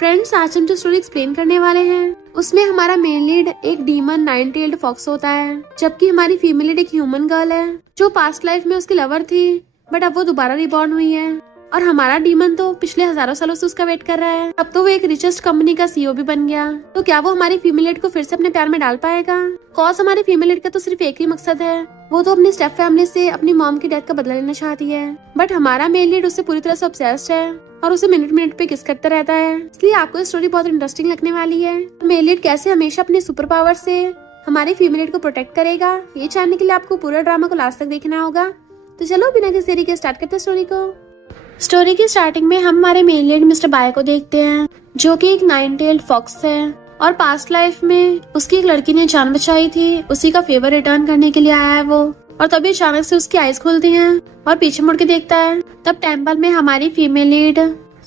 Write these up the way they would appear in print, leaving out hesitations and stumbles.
Friends, आज हम जो स्टोरी एक्सप्लेन करने वाले हैं उसमें हमारा मेन लीड एक डीमन 9-tailed फॉक्स होता है, जबकि हमारी फीमेल लीड एक ह्यूमन गर्ल है जो पास्ट लाइफ में उसकी लवर थी, बट अब वो दोबारा रिबॉर्न हुई है। और हमारा डीमन तो पिछले हजारों सालों से उसका वेट कर रहा है। अब तो वो एक रिचेस्ट कंपनी का सीईओ भी बन गया। तो क्या वो हमारी फीमेल लीड को फिर से अपने प्यार में डाल पाएगा? कॉज हमारी फीमेल लीड का तो सिर्फ एक ही मकसद है, वो तो अपनी स्टेप फैमिली से अपनी मॉम की डेथ का बदला लेना चाहती है। बट हमारा मेन लीड उससे पूरी तरह से ऑब्सेस्ड है और उसे मिनट मिनट पे किस करता रहता है। इसलिए आपको ये स्टोरी बहुत इंटरेस्टिंग लगने वाली है। मेन लीड कैसे हमेशा अपने सुपर पावर से हमारी फीमेल लीड को प्रोटेक्ट करेगा, ये जानने के लिए आपको पूरा ड्रामा को लास्ट तक देखना होगा। तो चलो बिना किसी देरी के स्टार्ट करते हैं स्टोरी को। स्टोरी की स्टार्टिंग में हम हमारे मेन लीड मिस्टर बाय को देखते हैं, जो कि एक 9-tailed फॉक्स है और पास्ट लाइफ में उसकी एक लड़की ने जान बचाई थी। उसी का फेवर रिटर्न करने के लिए आया है वो। और तभी अचानक से उसकी आईज खुलती हैं और पीछे मुड़ के देखता है। तब टेम्पल में हमारी फीमेल लीड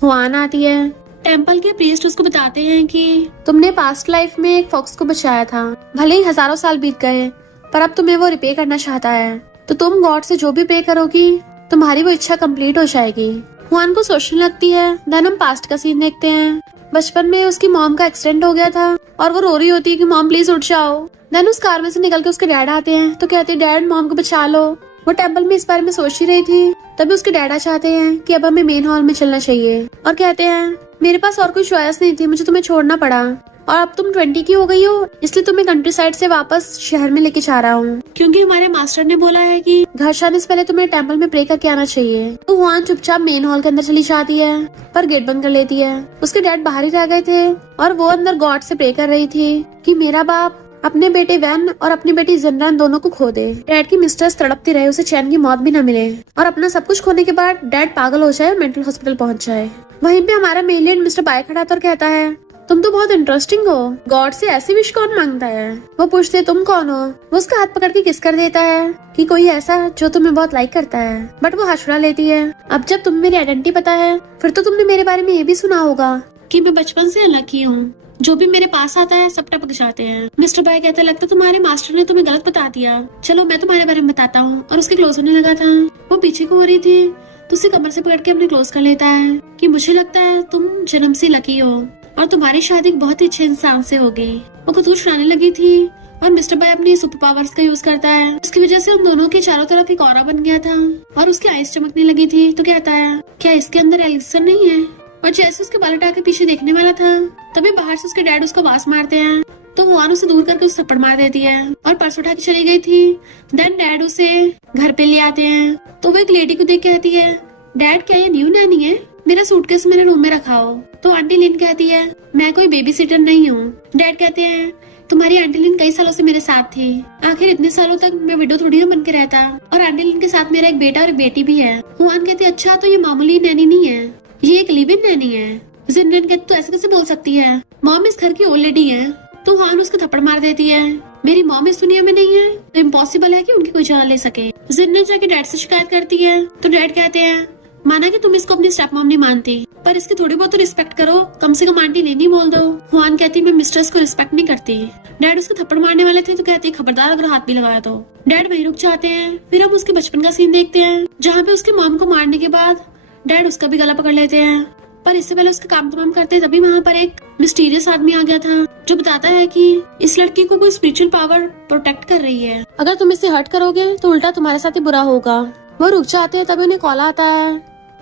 हुआन आती है। टेम्पल के प्रीस्ट उसको बताते हैं कि तुमने पास्ट लाइफ में एक फॉक्स को बचाया था, भले ही हजारों साल बीत गए, पर अब तुम्हें वो रिपे करना चाहता है। तो तुम गॉड से जो भी पे करोगी तुम्हारी वो इच्छा कंप्लीट हो जाएगी। हुआन को सोचने लगती है। देन हम पास्ट का सीन देखते हैं। बचपन में उसकी मॉम का एक्सीडेंट हो गया था और वो रो रही होती है कि मॉम प्लीज उठ जाओ। देन उस कार में से निकल के उसके डैड आते हैं तो कहते हैं डैड मॉम को बचा लो। वो टेम्पल में इस बारे में सोच ही रही थी, तभी उसके डैड चाहते हैं कि अब हमें मेन हॉल में चलना चाहिए और कहते हैं मेरे पास और कोई चॉइस नहीं थी, मुझे तुम्हें छोड़ना पड़ा और अब तुम 20 की हो गई हो, इसलिए तुम्हें कंट्री साइड से वापस शहर में लेके जा रहा हूँ, क्योंकि हमारे मास्टर ने बोला है कि घर जाने से पहले तुम्हें टेम्पल में प्रे करके आना चाहिए। तो हुआन चुपचाप मेन हॉल के अंदर चली जाती है पर गेट बंद कर लेती है। उसके डैड बाहर ही रह गए थे और वो अंदर गॉड से प्रे कर रही थी कि मेरा बाप अपने बेटे वैन और अपनी बेटी जिनरान दोनों को खो दे। डैड की मिस्ट्रेस तड़पती रहे, उसे चैन की मौत भी न मिले और अपना सब कुछ खोने के बाद डैड पागल हो जाए, मेंटल हॉस्पिटल पहुंच जाए। वहीं पे हमारा मेन लीड मिस्टर बाय खड़ा था और कहता है तुम तो बहुत इंटरेस्टिंग हो, गॉड से ऐसी विश कौन मांगता है? वो पूछते तुम कौन हो? वो उसका हाथ पकड़ के किस कर देता है कि कोई ऐसा जो तुम्हें बहुत लाइक करता है, बट वो हाथ छुड़ा लेती है। अब जब तुम्हें मेरी आइडेंटिटी पता है फिर तो तुमने मेरे बारे में ये भी सुना होगा कि मैं बचपन से अनलकी हूँ, जो भी मेरे पास आता है सब टपक जाते हैं। मिस्टर बाय कहते लगता तुम्हारे मास्टर ने तुम्हें गलत बता दिया, चलो मैं तुम्हारे बारे में बताता हूँ। और उसके क्लोज होने लगा था। वो पीछे को हो रही थी तो उसे कमर से पकड़ के अपने क्लोज कर लेता है कि मुझे लगता है तुम जन्म से लकी हो और तुम्हारी शादी बहुत ही अच्छे इंसान से होगी। वो खुद को छुड़ाने लगी थी और मिस्टर बाय अपनी सुपर पावर्स का यूज करता है। उसकी वजह से उन दोनों के चारों तरफ एक ऑरा बन गया था और उसकी आईज चमकने लगी थी। तो कहता है क्या इसके अंदर एलिक्सर नहीं है? और जैसे उसके बाल हटा के पीछे देखने वाला था तभी बाहर से उसके डैड उसको आवाज मारते हैं। तो हुआन उसे दूर करके उसे थप्पड़ मार देती है और पर्स उठा के चली गई थी। देन डैड उसे घर पे ले आते हैं तो वो एक लेडी को देख कहती है डैड क्या ये न्यू नैनी है? मेरा सूटकेस मेरे रूम में रखा हो। तो आंटी लिन कहती है मैं कोई बेबी सिटर नहीं हूँ। डैड कहते हैं तुम्हारी आंटी लिन कई सालों से मेरे साथ थी, आखिर इतने सालों तक मैं विडो थोड़ी ना बन के रहता, और आंटी लिन के साथ मेरा एक बेटा और एक बेटी भी है। हुआन कहते अच्छा तो ये मामूली नैनी नहीं है, ये एक लिव इन नैनी है। जिनरन कहते तो ऐसे कैसे बोल सकती है, मॉम इस घर की ओल्ड लेडी है। तो हुआन उसको थप्पड़ मार देती है मेरी मॉम इस दुनिया में नहीं है तो इम्पॉसिबल है कि उनकी कोई जान ले सके। जिनरन जाके डैड से शिकायत करती है तो डैड कहते हैं माना कि तुम इसको अपनी स्टेप मॉम नहीं मानती, पर इसकी थोड़ी बहुत तो रिस्पेक्ट करो, कम से कम आंटी लेनी बोल दो। हुआन कहती मैं मिस्ट्रेस को रिस्पेक्ट नहीं करती। डैड उसको थप्पड़ मारने वाले थे तो कहती खबरदार अगर हाथ भी लगाया तो। डैड वहीं रुक जाते हैं। फिर हम उसके बचपन का सीन देखते हैं जहाँ पे उसके मॉम को मारने के बाद डैड उसका भी गला पकड़ लेते हैं, पर इससे पहले उसका काम तमाम करते तभी वहाँ पर एक मिस्टीरियस आदमी आ गया था जो बताता है कि इस लड़की को कोई स्पिरिचुअल पावर प्रोटेक्ट कर रही है, अगर तुम इसे हर्ट करोगे तो उल्टा तुम्हारे साथ ही बुरा होगा। वो रुक जाते हैं तभी उन्हें कॉल आता है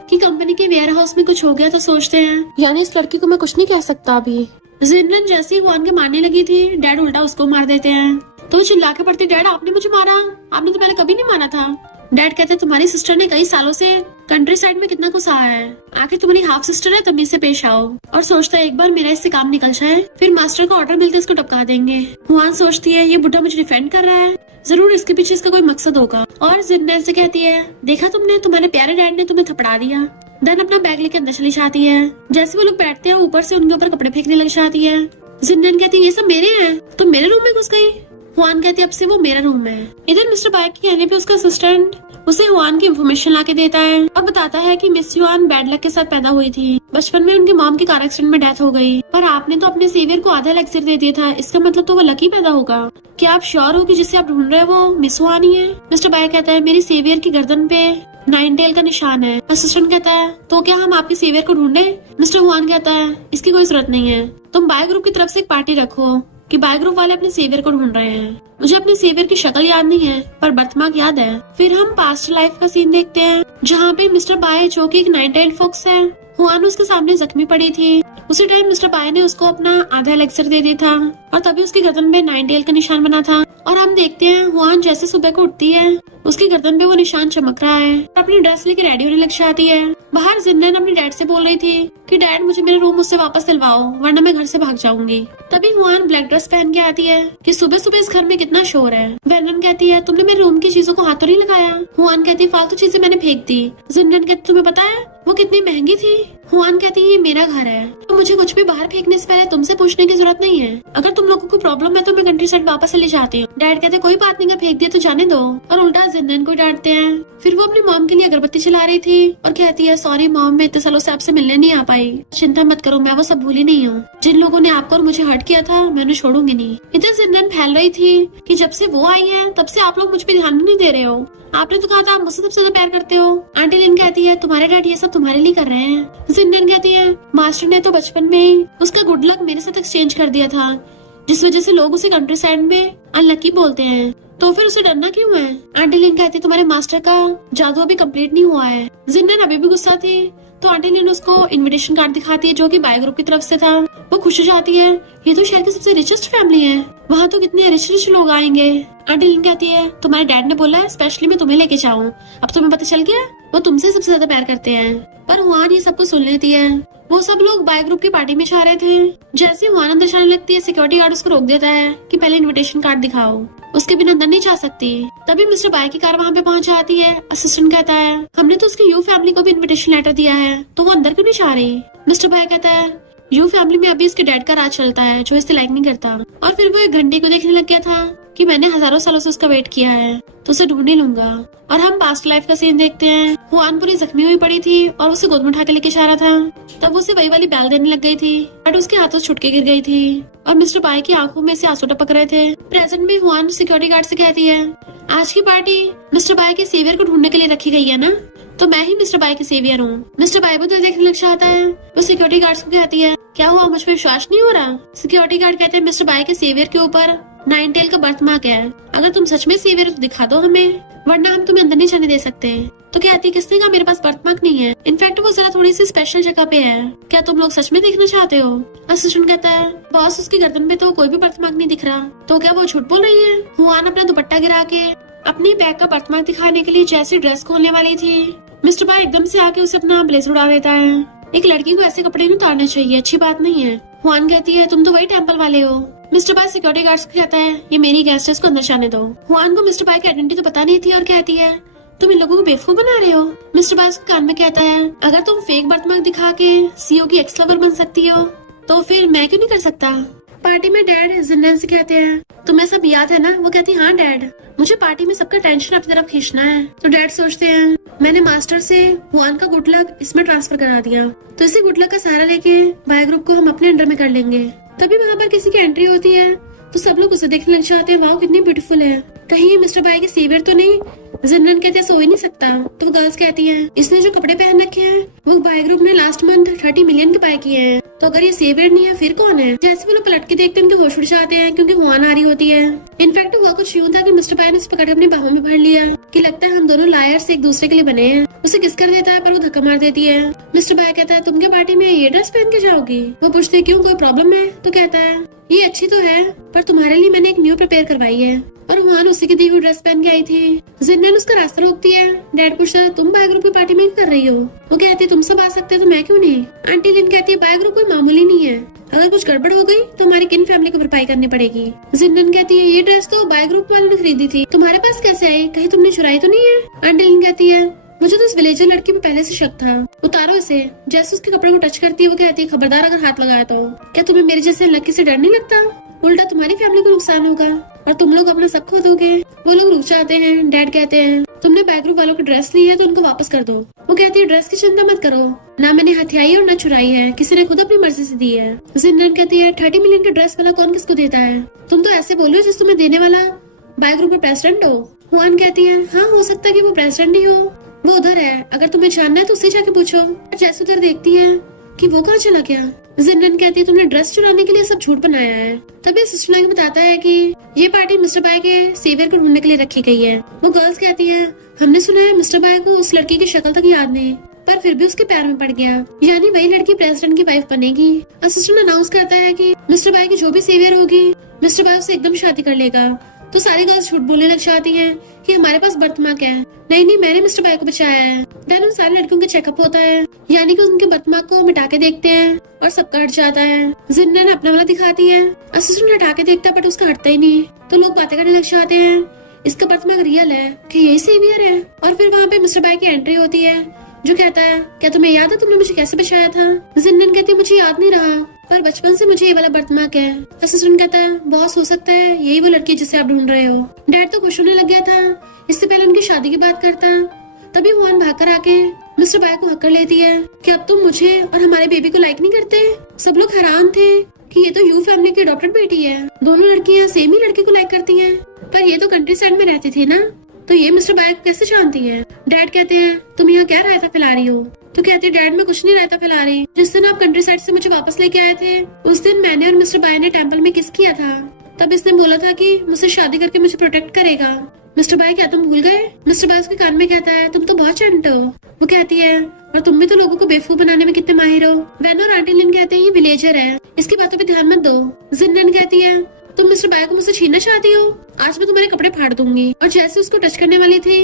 कि कंपनी के वेयर हाउस में कुछ हो गया। तो सोचते हैं यानी इस लड़की को मैं कुछ नहीं कह सकता अभी। जिनरन जैसे ही हुआन के मारने लगी थी डैड उल्टा उसको मार देते हैं। तो वो चिल्ला के पड़ती डैड आपने मुझे मारा, आपने तो पहले कभी नहीं मारा था। डैड कहते तुम्हारी सिस्टर ने कई सालों से कंट्री साइड में कितना कुछ सहा है, आखिर तुम्हारी हाफ सिस्टर है तमीज से पेश आओ। और सोचता है एक बार मेरा इससे काम निकल जाए फिर मास्टर का ऑर्डर मिलते इसको टपका देंगे। हुआन सोचती है ये बुढ़ा मुझे डिफेंड कर रहा है, जरूर इसके पीछे इसका कोई मकसद होगा। और जिनरन से कहती है देखा तुमने, तुम्हारे प्यारे डैड ने तुम्हें थपड़ा दिया। देन अपना बैग लेके अंदर चली जाती है। जैसे वो लोग बैठते हैं ऊपर से उनके ऊपर कपड़े फेंकने लग जाती है। जिनरन कहती है ये सब मेरे हैं, तुम मेरे रूम में घुस गई। हुआन कहती है अब से वो मेरा रूम है। इधर मिस्टर बाय के कहने पे उसका असिस्टेंट उसे हुआन की इन्फॉर्मेशन लाके देता है और बताता है कि मिस युआन बैड लक के साथ पैदा हुई थी। बचपन में उनकी मॉम की कार एक्सीडेंट में डेथ हो गई, पर आपने तो अपने सेवियर को आधा एलिक्सिर दे दिया था, इसका मतलब तो वो लकी पैदा होगा। क्या आप श्योर हो कि जिसे आप ढूंढ रहे हो वो मिस हुआन ही है? मिस्टर बाय कहता है मेरी सेवियर की गर्दन पे नाइनटेल का निशान है। असिस्टेंट कहता है तो क्या हम आपके सेवियर को ढूंढे? मिस्टर हुआन कहता है इसकी कोई जरूरत नहीं है, तुम बाय ग्रुप की तरफ से एक पार्टी रखो कि बाय ग्रुप वाले अपने सेवियर को ढूंढ रहे हैं। मुझे अपने सेवियर की शक्ल याद नहीं है पर बर्थमार्क याद है। फिर हम पास्ट लाइफ का सीन देखते हैं जहाँ पे मिस्टर बाय जो कि एक नाइन-टेल्ड फॉक्स है, हुआन उसके सामने जख्मी पड़ी थी। उसी टाइम मिस्टर बाय ने उसको अपना आधा एलेक्सर दे दिया था और तभी उसकी गर्दन पे नाइन-टेल का निशान बना था। और हम देखते हैं हुआन जैसे सुबह को उठती है उसकी गर्दन पे वो निशान चमक रहा है। अपनी ड्रेस लेके रेडी होने लग जाती है। बाहर जिन्नन अपने डैड से बोल रही थी कि डैड मुझे मेरे रूम मुझसे वापस दिलवाओ वरना मैं घर से भाग जाऊंगी। तभी हुआन ब्लैक ड्रेस पहन के आती है कि सुबह सुबह इस घर में कितना शोर है। वेनन कहती है तुमने मेरे रूम की चीजों को हाथ तो नहीं लगाया? हुआन कहती है फालतू चीजें मैंने फेंक दी। जिन्नन कहती तुम्हें पता है वो कितनी महंगी थी? हुआन कहती है ये मेरा घर है तो मुझे कुछ भी बाहर फेंकने से पहले तुमसे पूछने की जरूरत नहीं है। अगर तुम लोगों को प्रॉब्लम है तो मैं कंट्री साइड वापस ले जाती हूँ। डैड कहते कोई बात नहीं, फेंक दिया तो जाने दो और उल्टा जिन्नन को डांटते हैं। फिर वो अपनी मॉम के लिए अगरबत्ती चला रही थी और कहती है सॉरी मॉम, मैं इतने सालों से आपसे मिलने नहीं आ पाई। चिंता मत करो, मैं वो सब भूली नहीं हूँ। जिन लोगों ने आपको और मुझे हर्ट किया था मैं उन्हें छोड़ूंगी नहीं। इधर जिन्नन फैल रही थी कि जब से वो आई है तब से आप लोग मुझ पे ध्यान नहीं दे रहे हो। आपने तो कहा था आप मुझसे सबसे ज्यादा प्यार करते हो। आंटी लिन कहती है तुम्हारे डैड ये सब तुम्हारे लिए कर रहे हैं। जिन्नन कहती है मास्टर ने तो बचपन में ही उसका गुड लक मेरे साथ एक्सचेंज कर दिया था जिस वजह से लोग उसे कंट्री साइड में अनलकी बोलते हैं, तो फिर उसे डरना क्यों है? आंटी लिन कहती है तुम्हारे मास्टर का जादू अभी कंप्लीट नहीं हुआ है। जिन्नन अभी भी गुस्सा थी तो आंटी लिन उसको इनविटेशन कार्ड दिखाती है जो कि बाय ग्रुप की तरफ से था। वो खुश हो जाती है, ये तो शहर की सबसे रिचेस्ट फैमिली है, वहाँ तो कितने रिच लोग आएंगे। आंटी लिन कहती है तुम्हारे डैड ने बोला है स्पेशली मैं तुम्हें लेके जाऊँ। अब तुम्हें पता चल गया वो तुमसे सबसे ज्यादा प्यार करते हैं। पर हुआन ये सब कुछ सुन लेती है। वो सब लोग बाय ग्रुप की पार्टी में जा रहे थे। जैसे हुआन अंदर जाने लगती है सिक्योरिटी गार्ड उसको रोक देता है कि पहले इनविटेशन कार्ड दिखाओ, उसके बिना अंदर नहीं जा सकती। तभी मिस्टर बाय की कार वहाँ पे पहुँच जाती है। असिस्टेंट कहता है हमने तो उसकी यू फैमिली को भी इनविटेशन लेटर दिया है तो वो अंदर क्यों नहीं जा रही? मिस्टर बाय कहता है यू फैमिली में अभी इसके डैड का राज चलता है जो इसे लाइक नहीं करता। और फिर वो एक घंटे को देखने लग गया था कि मैंने हजारों सालों से उसका वेट किया है तो उसे ढूंढ ही लूंगा। और हम पास्ट लाइफ का सीन देखते हैं। हुआन पूरी जख्मी हुई पड़ी थी और उसे गोद में उठा के लेके जा रहा था। तब उसे वही वाली बैल देने लग गई थी बट उसके हाथों से छुटके गिर गई थी और मिस्टर बाय की आंखों में से आंसू टपक रहे थे। प्रेजेंट में हुआन सिक्योरिटी गार्ड से कहती है आज की पार्टी मिस्टर बाय के सेवियर को ढूंढने के लिए रखी गई है ना, तो मैं ही मिस्टर बाय के सेवियर हूँ। मिस्टर बाय को तो देखने लग जाता है। वो सिक्योरिटी गार्ड को कहती है क्या हुआ, मुझ पे विश्वास नहीं हो रहा? सिक्योरिटी गार्ड कहते हैं मिस्टर बाय के सेवियर के ऊपर नाइन-टेल का बर्थमार्क है, अगर तुम सच में सेवियर तो दिखा दो हमें वरना हम तुम्हें अंदर नहीं जाने दे सकते। तो कहती है किसने कहा मेरे पास बर्थमार्क नहीं है, इनफैक्ट वो जरा थोड़ी सी स्पेशल जगह पे है, क्या तुम लोग सच में देखना चाहते हो? असिस्टेंट कहता है बॉस उसकी गर्दन पे तो कोई भी बर्थमार्क नहीं दिख रहा, तो क्या वो झूठ बोल रही है? हुआन अपना दुपट्टा गिरा के अपनी बैग का बर्थमार्क दिखाने के लिए जैसी ड्रेस खोलने वाली थी मिस्टर बाय एकदम से आके उसे अपना ब्लेजर उड़ा देता है। एक लड़की को ऐसे कपड़े नहीं उतारने चाहिए, अच्छी बात नहीं है। हुआन कहती है तुम तो वही टेंपल वाले हो। मिस्टर बाय सिक्योरिटी गार्ड्स को कहता है ये मेरी गेस्ट है, इसको अंदर जाने दो। हुआन को मिस्टर बाय की आइडेंटिटी तो पता नहीं थी और कहती है तुम इन लोगों को बेवकूफ बना रहे हो। मिस्टर बाय उसके कान में कहता है अगर तुम फेक बर्थमार्क दिखा के सीओ की एक्स लवर बन सकती हो तो फिर मैं क्यों नहीं कर सकता? पार्टी में डैड जिन्नन से कहते हैं तुम्हें सब याद है ना? वो कहती है हाँ डैड, मुझे पार्टी में सबका टेंशन अपनी तरफ खींचना है। तो डैड सोचते हैं मैंने मास्टर से हुआन का गुड लक इसमें ट्रांसफर करा दिया तो इसी गुड लक का सहारा लेके बाय ग्रुप को हम अपने अंडर में कर लेंगे। तभी वहाँ पर किसी की एंट्री होती है तो सब लोग उसे देखने लग जाते हैं, वाह कितनी ब्यूटीफुल है, कहीं ये मिस्टर बाय के सेवियर तो नहीं? जिन्नन कहते हैं सो ही नहीं सकता। तो वो गर्ल्स कहती हैं इसने जो कपड़े पहन रखे हैं वो बाय ग्रुप ने लास्ट मंथ 30 मिलियन के बाय किए हैं, तो अगर ये सेवियर नहीं है फिर कौन है? जैसे वो लोग पलट के देखते हैं उनके होश उड़ जाते हैं क्योंकि हुआन आ रही होती है। इनफैक्ट हुआ कुछ यूं था कि मिस्टर बाय ने उसे पकड़ अपनी बाहों में भर लिया कि लगता है हम दोनों लायर्स एक दूसरे के लिए बने हैं। उसे किस कर देता है पर वो धक्का मार देती है। मिस्टर बाय कहता है तुम क्या पार्टी में ये ड्रेस पहन के जाओगी? वो पूछती है क्यों, कोई प्रॉब्लम है? तो कहता है ये अच्छी तो है पर तुम्हारे लिए मैंने एक न्यू प्रिपेयर करवाई है। और हुआन उसी की दी हुई ड्रेस पहन के आई थी। जिन्नन उसका रास्ता रोकती है। डैड पूछता है तुम बाय ग्रुप की पार्टी में क्यों कर रही हो? वो कहती है तुम सब आ सकते हो तो मैं क्यों नहीं? आंटी लिन कहती है बाय ग्रुप कोई मामूली नहीं है, अगर कुछ गड़बड़ हो गई तो हमारी किन फैमिली को भरपाई करनी पड़ेगी। जिन्नन कहती है ये ड्रेस तो बाय ग्रुप वालों ने खरीदी थी, तुम्हारे पास कैसे आई? कहीं तुमने चुराई तो नहीं है? आंटी लिन कहती है मुझे तो इस विलेजर लड़की पे पहले से शक था, उतारो इसे। जैसे उसके कपड़े को टच करती है वो कहती है खबरदार अगर हाथ लगाया तो। क्या तुम्हें मेरे जैसे लड़की से डर नहीं लगता? उल्टा तुम्हारी फैमिली को नुकसान होगा और तुम लोग अपना सब खो दोगे। वो लोग रुक जाते हैं। डैड कहते हैं तुमने बाय ग्रुप वालों की ड्रेस ली है तो उनको वापस कर दो। वो कहती है ड्रेस की चिंता मत करो, ना मैंने हथियाई और ना चुराई है, किसी ने खुद अपनी मर्जी से दी है। जिन्नन कहती है 30 मिलियन की ड्रेस वाला कौन किसको देता है? तुम तो ऐसे बोलो जिस तुम्हें देने वाला बाय ग्रुप का प्रेसिडेंट हो। हुआन कहती है हाँ हो सकता है कि वो प्रेसिडेंट ही हो वो उधर है, अगर तुम्हें जानना है तो उससे जाके पूछो। जैसे उधर देखती है कि वो कहाँ चला गया। जिन्नन कहती है तुमने ड्रेस चुराने के लिए सब झूठ बनाया है। तभी सिस्टर बताता है कि ये पार्टी मिस्टर बाय के सेवियर को ढूंढने के लिए रखी गई है। वो गर्ल्स कहती है हमने सुना है मिस्टर बाय को उस लड़की की शक्ल तक याद नहीं, पर फिर भी उसके पैर में पड़ गया, यानी वही लड़की प्रेसिडेंट की वाइफ बनेगी। असिस्टेंट अनाउंस करता है कि मिस्टर बाय की जो भी सेवियर होगी मिस्टर बाय उससे एकदम शादी कर लेगा। तो सारी गर्ल्स झूठ बोलने लग जाती हैं कि हमारे पास बर्थमार्क है। नहीं, मैंने मिस्टर बाय को बचाया है। देन उन सारे लड़कियों के चेकअप होता है, यानी कि उनके बर्थमार्क को मिटा के देखते हैं और सबका हट जाता है। जिन्नन अपना वाला दिखाती है, असिस्टेंट हटा के देखता है बट उसका हटता ही नहीं। तो लोग बातें करने लग जाते हैं इसका बर्थमार्क रियल है कि यही सेवियर है। और फिर वहाँ पे मिस्टर बाय की एंट्री होती है जो कहता है क्या तुम्हें याद है तुमने मुझे कैसे बचाया था। जिन्नन कहती है मुझे याद नहीं रहा, पर बचपन से मुझे ये वाला बर्थमार्क है। असिस्टेंट कहता है बॉस हो सकता है यही वो लड़की जिसे आप ढूंढ रहे हो। डैड तो खुश होने लग गया था, इससे पहले उनकी शादी की बात करता। तभी हुआन भागकर आके मिस्टर बाय को हक कर लेती है कि अब तुम मुझे और हमारे बेबी को लाइक नहीं करते। सब लोग हैरान थे कि ये तो यू फैमिली की अडॉप्टेड बेटी है, दोनों लड़कियां सेम ही लड़के को लाइक करती हैं, पर ये तो कंट्री साइड में रहती थी ना, तो ये मिस्टर बाय को कैसे जानती है। डैड कहते हैं तुम यहाँ क्या रायता फैला रही हो। तो कहती है डैड मैं कुछ नहीं रायता फैला रही, जिस दिन आप कंट्री साइड से मुझे वापस लेके आए थे उस दिन मैंने और मिस्टर बाय ने टेम्पल में किस किया था। तब इसने बोला था कि मुझसे शादी करके मुझे प्रोटेक्ट करेगा। मिस्टर बाय क्या तुम भूल गए। मिस्टर बाय उसके कान में कहता है तुम तो बहुत चंट हो। वो कहती है और तुम भी तो लोगों को बेवकूफ बनाने में कितने माहिर हो। वैन और आंटी लिन कहते हैं ये विलेजर है, इसकी बातों पे ध्यान मत दो। जिन्नन कहती है तुम मिस्टर बाय को मुझसे छीनना चाहती हो, आज मैं तुम्हारे कपड़े फाड़ दूंगी। और जैसे उसको टच करने वाली थी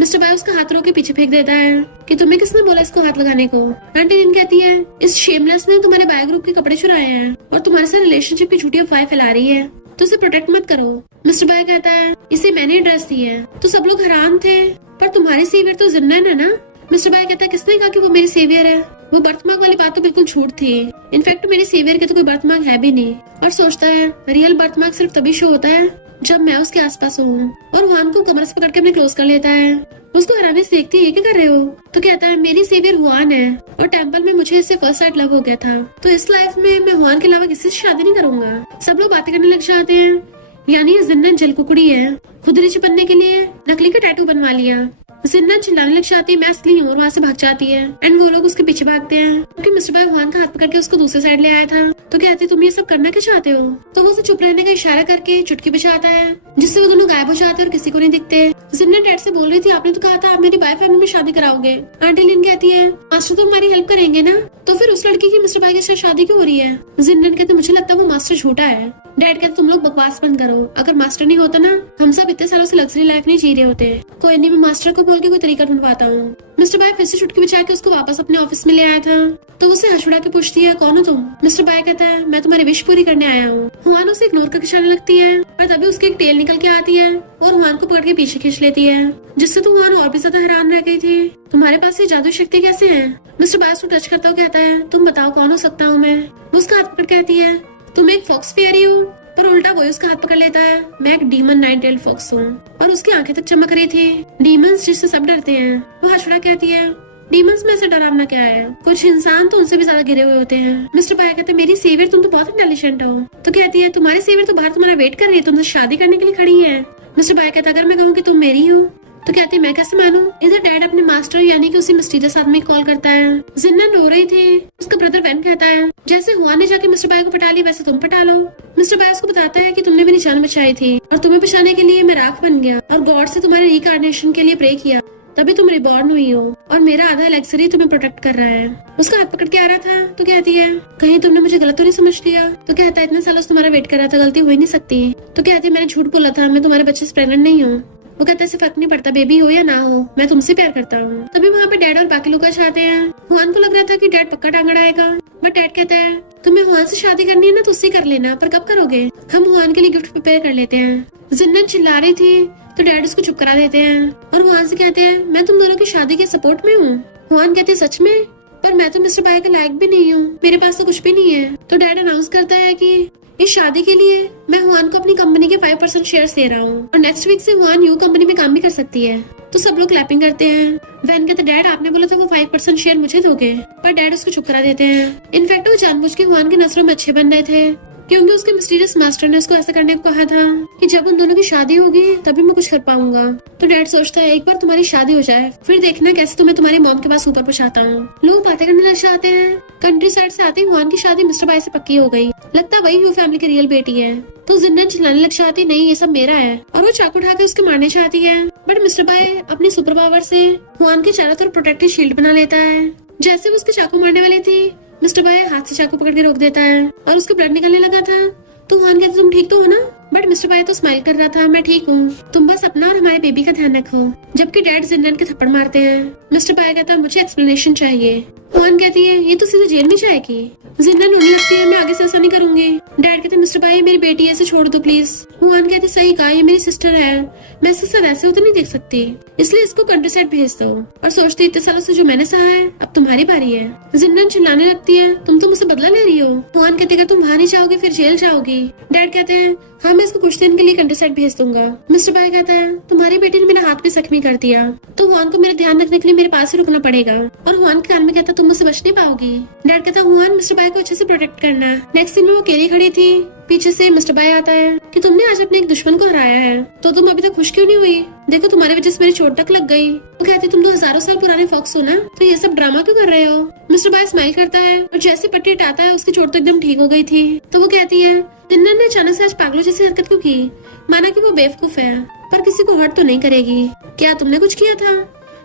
मिस्टर बाय उसका हाथ रोक के पीछे फेंक देता है कि तुम्हें किसने बोला इसको हाथ लगाने को। आंटी लिन कहती है इस शेमलेस ने तुम्हारे बाय ग्रुप के कपड़े चुराए हैं और तुम्हारे साथ रिलेशनशिप की झूठी अफवाहें फैला रही है, तो उसे प्रोटेक्ट मत करो। मिस्टर बाय कहता है इसे मैंने ड्रेस दी है। तो सब लोग हैरान थे, पर तुम्हारी सेवियर तो जिन्नन है ना। मिस्टर बाय कहता है किसने कहा कि वो मेरी सेवियर है। वो बर्थमार्क वाली बात तो बिल्कुल झूठ थी, इनफैक्ट मेरी सेवियर के तो कोई बर्थमार्क है भी नहीं। और सोचता है रियल बर्थमार्क सिर्फ तभी शो होता है जब मैं उसके आसपास हूँ। और हुआन को कमर से पकड़ के अपने क्लोज कर लेता है। उसको हैरानी से देखती है ये क्या कर रहे हो। तो कहता है मेरी सेवियर हुआन है और टेम्पल में मुझे इससे फर्स्ट साइड लव हो गया था, तो इस लाइफ में मैं हुआन के अलावा किसी से शादी नहीं करूंगा। सब लोग बातें करने लग जाते हैं, यानी जिन्नन जलकुकड़ी है, खुद रिच बनने के लिए नकली का टैटू बनवा लिया। जिन्नन चिल्लाने लग जाती है मैं असली हूँ और वहाँ से भाग जाती है। एंड वो लोग उसके पीछे भागते हैं क्योंकि मिस्टर बाय हुआन का हाथ पकड़ के उसको दूसरे साइड ले आया था। तो कहती तुम ये सब करना क्या चाहते हो। तो वो उसे चुप रहने का इशारा करके चुटकी बजाता है, जिससे वो दोनों गायब हो जाते हैं और किसी को नहीं दिखते। जिन्नन डैड से बोल रही थी आपने तो कहा था आप मेरी बाय फैमिली में शादी कराओगे। आंटी लिन कहती है मास्टर तो हमारी हेल्प करेंगे ना, तो फिर उस लड़की की मिस्टर बाय के साथ शादी क्यों हो रही है। जिन्नन कहते मुझे लगता है वो मास्टर झूठा है। डैड कहते तुम लोग बकवास बंद करो, अगर मास्टर नहीं होता ना हम सब इतने सालों से लग्जरी लाइफ नहीं जी रहे होते। कोई नहीं मैं मास्टर को बोल के कोई तरीका ढूंढवाता हूँ। मिस्टर बाय फिर से चुटकी बजा के उसको वापस अपने ऑफिस में ले आया था। तो वो उसे हंसुड़ा के पूछती है कौन हो तुम। मिस्टर बाय कहता है मैं तुम्हारी विश पूरी करने आया हूँ। हुआन उसे इग्नोर करके चलने लगती है, पर तभी उसकी एक टेल निकल के आती है और हुआन को पकड़ के पीछे खींच लेती है, जिससे तो हुआन और भी ज्यादा हैरान रह गई थी। तुम्हारे पास ये जादुई शक्ति कैसे है। मिस्टर बाय उसको टच करता हुआ कहता है तुम बताओ कौन हो सकता हूँ मैं। वो उसका हाथ पकड़ कहती है तुम एक फॉक्स फेयरी हो, पर उल्टा वही उसका हाथ पकड़ लेता है मैं एक डीमन 9-tailed फॉक्स हूँ। और उसकी आंखें तक चमक रही थी। डीमंस जिससे सब डरते हैं। वो हंसुड़ा कहती है डीमंस में ऐसे डरावना क्या है, कुछ इंसान तो उनसे भी ज्यादा गिरे हुए होते हैं। मिस्टर बाय कहते मेरी सेवियर तुम तो बहुत इंटेलिजेंट हो। तो कहती है तुम्हारी सेवियर तो बाहर तुम्हारा वेट कर रही है, तुमसे शादी करने के लिए खड़ी है। मिस्टर बाय कहता अगर मैं कहूँ कि तुम मेरी हो तो कहती है मैं कैसे मानूं। इधर डैड अपने मास्टर यानी कि उसी मिस्टीरियस आदमी कॉल करता है। जिन्नन रो रही थी। उसका ब्रदर वैन कहता है जैसे हुआ ने जाके मिस्टर बाय को पटा ली वैसे तुम पटा लो। मिस्टर बाय उसको बताता है कि तुमने मेरी जान बचाई थी और तुम्हें बचाने के लिए मैं राख बन गया और गॉड से तुम्हारे रिकार्नेशन के लिए प्रे किया, तभी तुम रिबॉर्न हुई हो और मेरा आधा लेक्सरी तुम्हें प्रोटेक्ट कर रहा है। उसका हाथ पकड़ के आ रहा था। तो कहती है कहीं तुमने मुझे गलत तो नहीं समझ लिया। तो कहता है इतने सालों से तुम्हारा वेट कर रहा था, गलती हो ही नहीं सकती। तो कहती है मैंने झूठ बोला था, मैं तुम्हारे बच्चे से प्रेग्नेंट नहीं हूँ। वो कहता है फर्क नहीं पड़ता बेबी हो या ना हो, मैं तुमसे प्यार करता हूँ। तभी वहाँ पे डैड और बाकी लोग चाहते हैं। हुआन को लग रहा था कि डैड पक्का टांग अड़ाएगा, बट डैड कहता है तुम्हें हुआन से शादी करनी है ना तो उससे कर लेना, पर कब करोगे, हम हुआन के लिए गिफ्ट प्रिपेयर कर लेते हैं। जिन्नन चिल्ला रही थी तो डैड उसको चुप करा देते हैं और हुआन से कहते हैं मैं तुम दोनों की शादी के सपोर्ट में हूँ। हुआन कहते हैं सच में, पर मैं तो मिस्टर बाय के लायक भी नहीं हूँ, मेरे पास तो कुछ भी नहीं है। तो डैड अनाउंस करता है कि इस शादी के लिए मैं हुआन को अपनी कंपनी के 5% शेयर्स दे रहा हूँ और नेक्स्ट वीक से हुआन यू कंपनी में काम भी कर सकती है। तो सब लोग क्लैपिंग करते हैं। वैन कहते डैड आपने बोला था वो 5% शेयर मुझे दोगे, पर डैड उसको चुप करा देते हैं। इनफैक्ट वो जानबूझ के हुआन की नजरों में अच्छे बन रहे थे, क्योंकि उसके मिस्टीरियस मास्टर ने उसको ऐसा करने को कहा था कि जब उन दोनों की शादी होगी तभी मैं कुछ कर पाऊंगा। तो डैड सोचता है एक बार तुम्हारी शादी हो जाए फिर देखना कैसे तुम्हें तुम्हारी मॉम के पास ऊपर पहुंचाता हूँ। लोग बातें करने लग जाते हैं। कंट्री साइड से आते ही हुआन की शादी मिस्टर बाय से पक्की हो गई। लगता वही ह्यू फैमिली की रियल बेटी है। तो जिन्नन चिल्लाने लग जाती नहीं ये सब मेरा है और वो चाकू उठा के उसके मारने चाहती है। बट मिस्टर बाय अपनी सुपर पावर से हुआन के चारों तरफ प्रोटेक्टिव शील्ड बना लेता है। जैसे वो उसके चाकू मारने वाली थी मिस्टर बाय हाथ से चाकू पकड़ के रोक देता है और उसके ब्लड निकलने लगा था। तो हुआन कहता तुम ठीक तो हो ना? बट मिस्टर बाय तो स्माइल कर रहा था मैं ठीक हूँ, तुम बस अपना और हमारे बेबी का ध्यान रखो। जबकि डैड जिन्नन के थप्पड़ मारते हैं। मिस्टर बाय कहता मुझे एक्सप्लेनेशन चाहिए। हुआन कहती है ये तो सीधे जेल में जाएगी। जिन्नन रोने लगती है मैं आगे से ऐसा नहीं करूंगी। डैड कहते मिस्टर बाय मेरी बेटी है इसे छोड़ दो प्लीज। हुआन कहते सही कहा ये मेरी सिस्टर है, मैं इसके साथ ऐसे होते नहीं देख सकती, इसलिए इसको कंट्री साइड भेज दो। और सोचती इतने सालों से जो मैंने सहा है अब तुम्हारी बारी है। जिन्नन चिल्लाने लगती है तुम तो मुझसे बदला ले रही हो। हुआन कहते अगर तुम वहाँ नहीं जाओगी फिर जेल जाओगी। डैड कहते हैं हाँ मैं इसको कुछ दिन के लिए कंट्री साइड भेज दूंगा। मिस्टर बाय कहता है तुम्हारी बेटी ने मेरा हाथ भी जख्मी कर दिया तो हुआन को मेरा ध्यान रखने के लिए मेरे पास ही रुकना पड़ेगा। और हुआन के कान में कहता तुम मुझसे बच नहीं पाओगी। डैड कहता हुआन मिस्टर बाय को अच्छे से प्रोटेक्ट करना। नेक्स्ट सीन में वो अकेली खड़ी थी। पीछे से मिस्टर बाय आता है कि तुमने आज अपने एक दुश्मन को हराया है तो तुम अभी तक खुश क्यों नहीं हुई? देखो तुम्हारी वजह से मेरी चोट तक लग गई। वो कहती तुम तो हजारों साल पुराने फॉक्स हो ना तो ये सब ड्रामा क्यों कर रहे हो? मिस्टर बाय स्माइल करता है और जैसे पट्टी हटाता है उसकी चोट तो एकदम ठीक हो गई थी। तो वो कहती है जिन्नन ने अचानक से आज पागलों जैसी हरकत क्यों की? माना कि वो बेवकूफ है पर किसी को हर्ट तो नहीं करेगी। क्या तुमने कुछ किया था?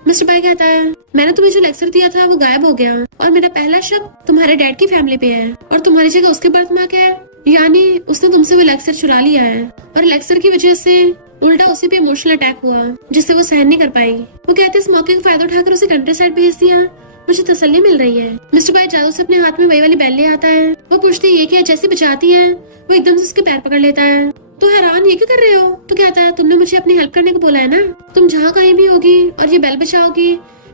मिस्टर बाय कहता है मैंने तुम्हें जो लेक्चर दिया था वो गायब हो गया और मेरा पहला शक तुम्हारे डैड की फैमिली पे है और तुम्हारी जगह उसके बर्थ मार्क है, यानी उसने तुमसे वो लेक्चर चुरा लिया है और लेक्चर की वजह से उल्टा उसी पे इमोशनल अटैक हुआ जिससे वो सहन नहीं कर पाई। वो कहते इस मौके का फायदा उठाकर उसे कंट्री साइड भेज दिया, मुझे तसल्ली मिल रही है। मिस्टर बाय जादू से अपने हाथ में वही वाली बैल ले आता है। वो पूछती है कि जैसे बचाती है वो एकदम से उसके पैर पकड़ लेता है। तो हैरान ये क्यों कर रहे हो? तो कहता है तुमने मुझे अपनी हेल्प करने को बोला है ना, तुम जहाँ कहीं भी होगी और ये बैल बचाओगी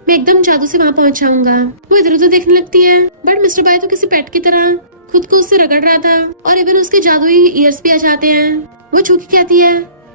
मैं एकदम जादू से वहाँ पहुँच जाऊंगा। वो इधर उधर देखने लगती है बट मिस्टर बाय तो किसी पेट की तरह खुद को उससे रगड़ रहा था और इवन उसके जादुई ईयर्स भी आ जाते हैं। वो छुपके कहती है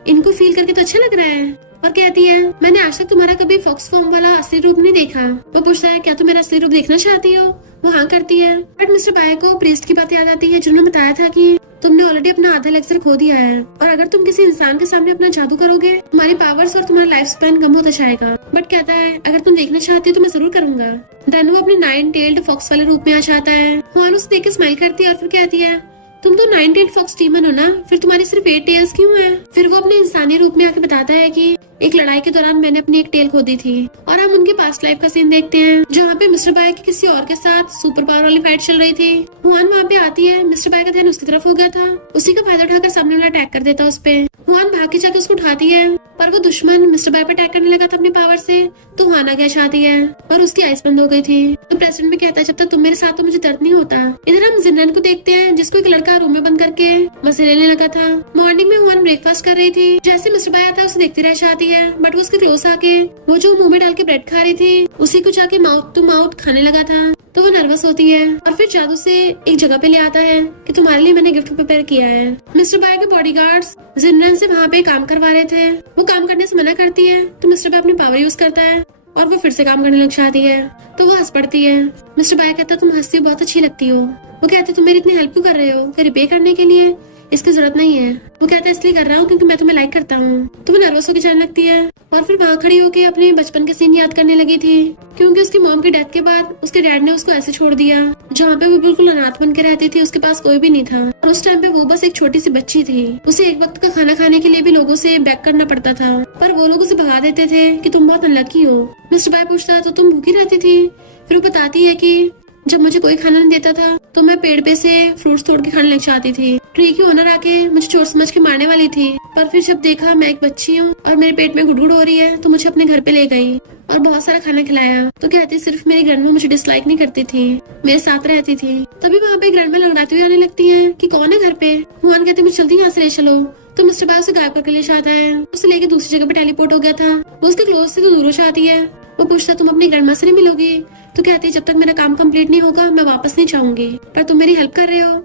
इनको फील करके तो अच्छा लग रहा है और कहती है मैंने आज तक तुम्हारा कभी फॉक्स फॉर्म वाला असली रूप नहीं देखा। वो पूछता है क्या तुम मेरा असली रूप देखना चाहती हो? वो हाँ करती है बट मिस्टर बाय को प्रीस्ट की बात याद आती है जिन्होंने बताया था कि तुमने ऑलरेडी अपना आधा लेक्चर खो दिया है और अगर तुम किसी इंसान के सामने अपना जादू करोगे तुम्हारी पावर्स और तुम्हारा लाइफ स्पैन कम होता जाएगा। बट कहता है अगर तुम देखना चाहती हो तो मैं जरूर करूंगा। देन वो अपने 9-tailed फॉक्स वाले रूप में आ जाता है। हुआन उसे देख के स्माइल करती है और फिर कहती है तुम तो 9-tailed फॉक्स डीमन हो ना, फिर तुम्हारी सिर्फ 8 टेल्स क्यों है? फिर वो अपने इंसानी रूप में आके बताता है कि एक लड़ाई के दौरान मैंने अपनी एक टेल खो दी थी। और हम उनके पास्ट लाइफ का सीन देखते हैं जहाँ पे मिस्टर बाय की किसी और के साथ सुपर पावर वाली फाइट चल रही थी। हुआन वहाँ पे आती है, मिस्टर बाय का ध्यान उसकी तरफ हो गया था, उसी का फायदा उठाकर सामने वाला अटैक कर देता उस पे। हुआन भाग के जाकर उसको उठाती है पर वो दुश्मन मिस्टर बाय पे अटैक करने लगा था अपनी पावर से, तो हुआन आगे चाहती है और उसकी आइस बंद हो गई थी। तो प्रेसिडेंट भी कहता है जब तक तुम मेरे साथ तो मुझे दर्द नहीं होता। इधर हम जिन्नन को देखते हैं जिसको एक लड़का रूम में बंद करके मजे लेने लगा था। मॉर्निंग में हुआन ब्रेकफास्ट कर रही थी, जैसे मिस्टर बाय आता है उसे देखती रह जाती है बट वो उसके क्लोज आके वो जो मुंह में डाल के ब्रेड खा रही थी उसी को जाके माउथ टू माउथ खाने लगा था। तो वो नर्वस होती है और फिर जादू से एक जगह पे ले आता है कि तुम्हारे लिए मैंने गिफ्ट प्रिपेयर किया है। मिस्टर बाय के बॉडीगार्ड्स जिन्नन से वहाँ पे काम करवा रहे थे, वो काम करने से मना करती है तो मिस्टर बाय अपनी पावर यूज करता है और वो फिर से काम करने लग जाती है। तो वो हंस पड़ती है। मिस्टर बाय कहता तुम हंसती हो, बहुत अच्छी लगती हो। वो कहते तुम मेरी इतनी हेल्प क्यों कर रहे हो? क्या रिपेयर करने के लिए? इसकी जरूरत नहीं है। वो कहता है इसलिए कर रहा हूँ क्योंकि मैं तुम्हें लाइक करता हूँ। तो वो नर्वस होकर जाने लगती है और फिर वहाँ खड़ी होकर अपने बचपन के सीन याद करने लगी थी क्योंकि उसकी मॉम की डेथ के बाद उसके डैड ने उसको ऐसे छोड़ दिया जहाँ पे वो बिल्कुल अनाथ बन के रहती थी, उसके पास कोई भी नहीं था और उस टाइम पे वो बस एक छोटी सी बच्ची थी। उसे एक वक्त का खाना खाने के लिए भी लोगों से बैक करना पड़ता था पर वो लोग उसे भगा देते थे कि तुम बहुत अनलकी हो। मिस्टर बाय पूछता तो तुम भूखी रहती थी? फिर वो बताती है कि जब मुझे कोई खाना नहीं देता था तो मैं पेड़ पे से फ्रूट्स तोड़ के खाने लग जाती थी। ट्री की ओनर आके मुझे चोर समझ के मारने वाली थी पर फिर जब देखा मैं एक बच्ची हूँ और मेरे पेट में गुड़गुड़ हो रही है तो मुझे अपने घर पे ले गई और बहुत सारा खाना खिलाया। तो कहती सिर्फ मेरी ग्रैंडमा मुझे डिसलाइक नहीं करती थी, मेरे साथ रहती थी। तभी वहाँ पे ग्रैंडमा लड़ाती हुई आने लगती है कि कौन है घर पे। हुआन कहते मुझे जल्दी यहाँ से ले चलो। तो मिस्टर बाय उसे गायब करके ले जाता है। उसे लेके दूसरी जगह पे टेलीपोर्ट हो गया था। वो उसके क्लोज से तो दूर हो जाती है। वो पूछता तुम अपनी ग्रैंडमा से नहीं मिलोगी? तो कहती जब तक मेरा काम कंप्लीट नहीं होगा मैं वापस नहीं जाऊंगी, पर तुम मेरी हेल्प कर रहे हो।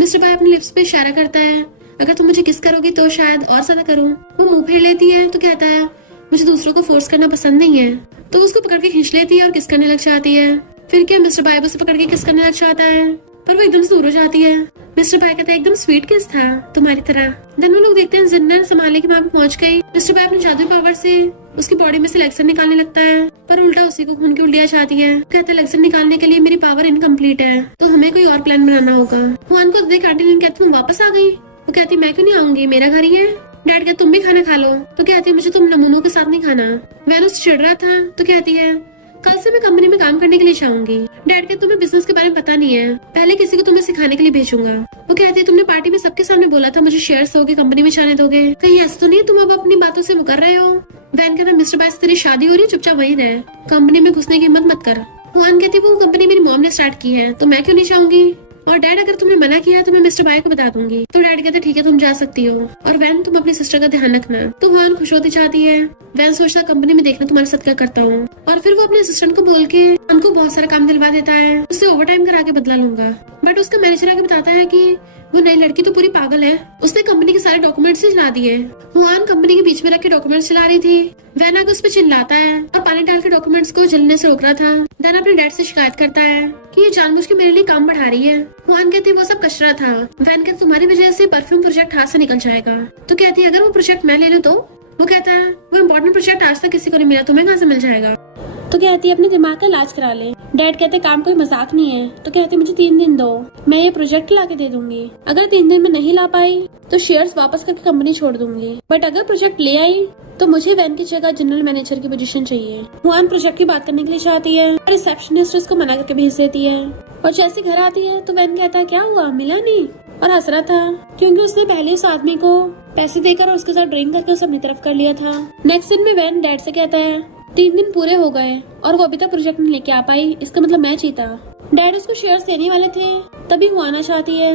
मिस्टर बाय अपने लिप्स पे इशारा करता है अगर तुम मुझे किस करोगी तो शायद और ज्यादा करूँ। वो मुंह फेर लेती है तो कहता है मुझे दूसरों को फोर्स करना पसंद नहीं है। तो उसको पकड़ के खींच लेती है और किस करने लग जाती है। फिर क्या मिस्टर बाय उसे पकड़ के किस करने लग जाता है पर वो एकदम से दूर हो जाती है। मिस्टर बाय कहता है एकदम स्वीट किस था तुम्हारी तरह। देन वो लोग देखते हैं जिन्नर संभालने के वहाँ पे पहुंच गई। मिस्टर बाय अपनी जादुई पावर से उसकी बॉडी में से लेक्सर निकालने लगता है, पर उल्टा उसी को खून की उल्टियाँ चाहती है। कहता है लेक्सर निकालने के लिए मेरी पावर इनकम्प्लीट है, तो हमें कोई और प्लान बनाना होगा। हुआन को देख आंटी लिन कहती तुम वापस आ गई। वो कहती मैं क्यों नहीं आऊंगी, मेरा घर ही है। डैड कहते तुम भी खाना खा लो। तो कहती मुझे तुम नमूनों के साथ नहीं खाना। वैनुस चिढ़ रहा था तो कहती है कल से मैं कंपनी में काम करने के लिए चाहूंगी। डैड कहते तुम्हें बिजनेस के बारे में पता नहीं है, पहले किसी को तुम्हें सिखाने के लिए भेजूंगा। वो कहती है तुमने पार्टी में सबके सामने बोला था मुझे शेयर्स दोगे, कंपनी में जाने दोगे, कहीं ऐसा तो नहीं तुम अब अपनी बातों से मुकर रहे हो। वैन कहता मिस्टर बाय तेरी शादी हो रही है, चुपचाप वहीं रह, कंपनी में घुसने की हिम्मत मत कर। हुआन कहती वो कंपनी मेरी मॉम ने स्टार्ट की है तो मैं क्यों नहीं चाहूंगी, और डैड अगर तुमने मना किया तो मैं मिस्टर बाय को बता दूंगी। तो डैड कहते ठीक है तुम जा सकती हो, और वैन तुम अपनी सिस्टर का ध्यान रखना। तो हुआन खुश होती चाहती है। वैन सोचता कंपनी में देखना तुम्हारा सदका करता हूँ, और फिर वो अपने असिस्टेंट को बोल के उनको बहुत सारा काम दिलवा देता है, उससे ओवर टाइम करा के बदला लूंगा। बट उसका मैनेजर आके बताता है कि वो नई लड़की तो पूरी पागल है, उसने कंपनी के सारे डॉक्यूमेंट्स ही चला दिए। हुआन कंपनी के बीच में रख के डॉक्यूमेंट्स चला रही थी। वैन आगे उस पर चिल्लाता है और पानी डाल के डॉक्यूमेंट्स को जलने से रोक रहा था। देन अपने डैड से शिकायत करता है कि ये जानबूझ के मेरे लिए काम बढ़ा रही है। हुआन कहती वो सब कचरा था। वैन कहती तुम्हारी वजह से परफ्यूम प्रोजेक्ट हाथ से निकल जाएगा। तो कहती है अगर वो प्रोजेक्ट मैं ले लूं तो। वो कहता है वो इम्पोर्टेंट प्रोजेक्ट आज तक किसी को नहीं मिला, तुम्हें कहाँ से मिल जाएगा। तो कहती है अपने दिमाग का इलाज करा ले। डैड कहते काम कोई मजाक नहीं है। तो कहते मुझे 3 दिन दो, मैं ये प्रोजेक्ट ला के दे दूंगी। अगर 3 दिन में नहीं ला पाई तो शेयर्स वापस करके कंपनी छोड़ दूंगी, बट अगर प्रोजेक्ट ले आई तो मुझे वैन की जगह जनरल मैनेजर की पोजीशन चाहिए। हुआन प्रोजेक्ट की बात करने के लिए चाहती है, रिसेप्शनिस्ट उसको मना करके भेज देती है। और जैसे घर आती है तो वैन कहता है क्या हुआ, मिला नहीं, और हंस रहा था क्योंकि उसने पहले उस आदमी को पैसे देकर और उसके साथ ड्रिंक करके उसे अपनी तरफ कर लिया था। नेक्स्ट दिन में वैन डैड से कहता है 3 दिन पूरे हो गए और वो अभी तक प्रोजेक्ट नहीं लेके आ पाई, इसका मतलब मैं जीता। डैड उसको शेयर्स देने वाले थे तभी हुआना चाहती है।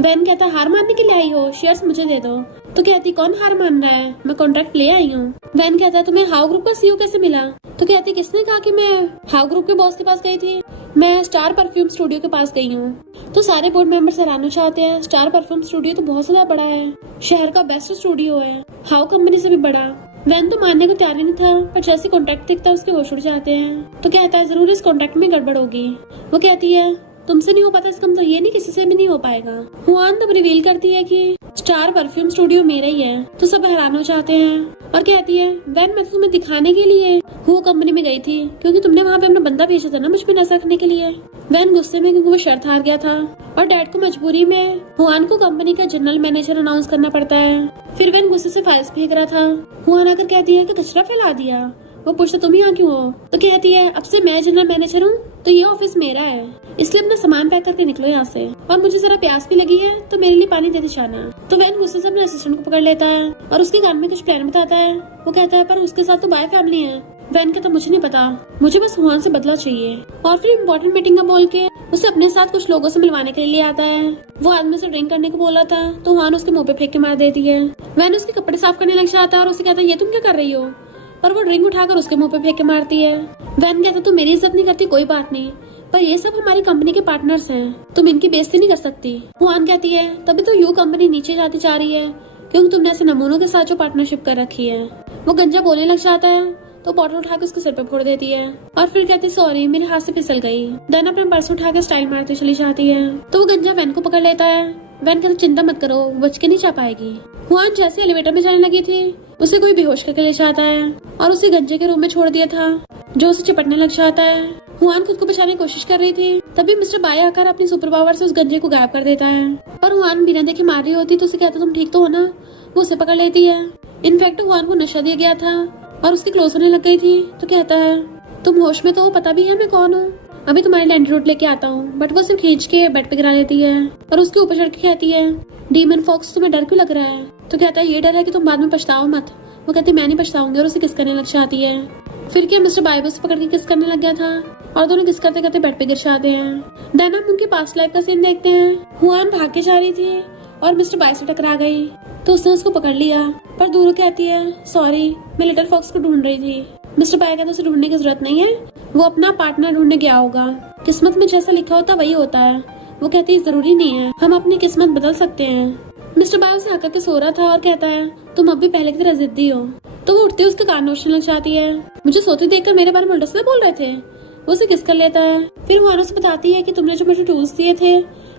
वैन कहता हार मानने के लिए आई हो, शेयर्स मुझे दे दो। तो कहती कौन हार मान रहा है, मैं कॉन्ट्रैक्ट ले आई हूँ। वैन कहता है तुम्हें हाउ ग्रुप का सीईओ कैसे मिला। तो कहती किसने कहा कि मैं हाउ ग्रुप के बॉस के पास गई थी, मैं स्टार परफ्यूम स्टूडियो के पास गई हूँ। तो सारे बोर्ड मेंबर्स हैरान हो चाहते हैं, स्टार परफ्यूम स्टूडियो तो बहुत ज्यादा बड़ा है, शहर का बेस्ट स्टूडियो है, हाउ कंपनी से भी बड़ा। वैन तो मानने को तैयार ही नहीं था, पर जैसे कॉन्ट्रैक्ट दिखता है उसके होश उड़ जाते हैं। तो कहता है जरूर इस कॉन्ट्रैक्ट में गड़बड़ होगी। वो कहती है तुमसे नहीं हो पाता इसका मतलब ये नहीं किसी से भी नहीं हो पाएगा। हुआन तब रिवील करती है कि स्टार परफ्यूम स्टूडियो मेरा ही है। तो सब हैरान हो जाते हैं और कहती है वैन मैं तो तुम्हें दिखाने के लिए वो कंपनी में गई थी क्योंकि तुमने वहाँ पे अपना बंदा भेजा था ना मुझ पे नशा रखने के लिए। वैन गुस्से में क्योंकि वो शर्त हार गया था और डैड को मजबूरी में हुआन को कंपनी का जनरल मैनेजर अनाउंस करना पड़ता है। फिर वैन गुस्से से फाइल्स फेंक रहा था। हुआन आकर कहती है कि कचरा फैला दिया। वो पूछता तुम यहाँ क्यों हो। तो कहती है अब से मैं जनरल मैनेजर हूँ तो ये ऑफिस मेरा है, इसलिए अपना सामान पैक करके निकलो यहाँ से, और मुझे जरा प्यास भी लगी है तो मेरे लिए पानी दे दे जाना। तो वैन गुस्से से अपने असिस्टेंट को पकड़ लेता है और उसके कान में कुछ प्लान बताता है। वो कहता है पर उसके साथ तो बाय फैमिली है। वैन कहता मुझे नहीं पता, मुझे बस हुआन से बदला चाहिए। और फिर इम्पोर्टेंट मीटिंग का बोल के उसे अपने साथ कुछ लोगों से मिलवाने के लिए आता है। वो आदमी से ड्रिंक करने को बोला था तो हुआन उसके मुंह पे फेंक के मार देती है। वैन उसके कपड़े साफ करने लग जाता है और उसे कहता है ये तुम क्या कर रही हो, पर वो ड्रिंक उठाकर उसके मुंह पे फेंक के मारती है। वैन कहता तू मेरी इज्जत नहीं करती कोई बात नहीं, पर ये सब हमारी कंपनी के पार्टनर्स हैं, तुम इनकी बेइज्जती नहीं कर सकती। हुआन कहती है तभी तो यू कंपनी नीचे जाती जा रही है क्योंकि तुमने ऐसे नमूनों के साथ जो पार्टनरशिप कर रखी है। वो गंजा बोलने लग जाता है तो बॉटल उठा के उसके सिर पे फोड़ देती है और फिर कहती सॉरी मेरे हाथ से फिसल गई। देन अपने पर्स उठा के स्टाइल मारती चली जाती है। तो वो गंजा वैन को पकड़ लेता है। वैन कहता चिंता मत करो, बच के नहीं जा पाएगी। हुआन जैसे एलिवेटर में जाने लगी थी उसे कोई बेहोश करके ले जाता है और उसे गंजे के रूम में छोड़ दिया था जो उसे चिपटने लग जाता है। हुआन खुद को बचाने की कोशिश कर रही थी तभी मिस्टर बाय आकर अपनी सुपर पावर से उस गंजे को गायब कर देता है। पर हुआन बिना देखे मार रही होती तो उसे कहता तुम ठीक तो हो ना। वो उसे पकड़ लेती है। इनफैक्ट हुआन को नशा दिया गया था और उसकी क्लोज होने लग गई थी। तो कहता है तुम होश में तो पता भी है मैं कौन हूँ, अभी तुम्हारे लैंड रूट लेके आता हूँ। बट वो सिर्फ खींच के बेड पे गिरा देती है और उसके ऊपर चढ़ के कहती है डीमन फॉक्स तुम्हें डर क्यों लग रहा है। तो कहता है ये डर है कि तुम बाद में पछताओ मत। वो कहती मैं नहीं पछताऊंगी और उसे किस करने लग जाती है। फिर क्या मिस्टर बाय बस पकड़ के किस करने लग गया था और दोनों किस करते करते बेड पे गिर जाते हैं। देन हम उनके पास्ट लाइफ का सीन देखते हैं। हुआन भाग के जा रही थी और मिस्टर बाय से टकरा गई तो उसने उसको पकड़ लिया, पर दूर कहती है सॉरी मैं लिटिल फॉक्स को ढूंढ रही थी। मिस्टर बाय कहता उसे ढूंढने की जरूरत नहीं है, वो अपना पार्टनर ढूंढने गया होगा, किस्मत में जैसा लिखा होता वही होता है। वो कहती है जरूरी नहीं है, हम अपनी किस्मत बदल सकते हैं। मिस्टर बाय उसे हक के सो रहा था और कहता है तुम अब भी पहले की तरह जिद्दी हो। तो वो उठते उसके कान नोचने लग जाती है। मुझे सोते देखकर मेरे बारे में उल्टा सीधा बोल रहे थे। वो उसे किस कर लेता है। फिर वो उसे बताती है कि तुमने जो मुझे टूल्स दिए थे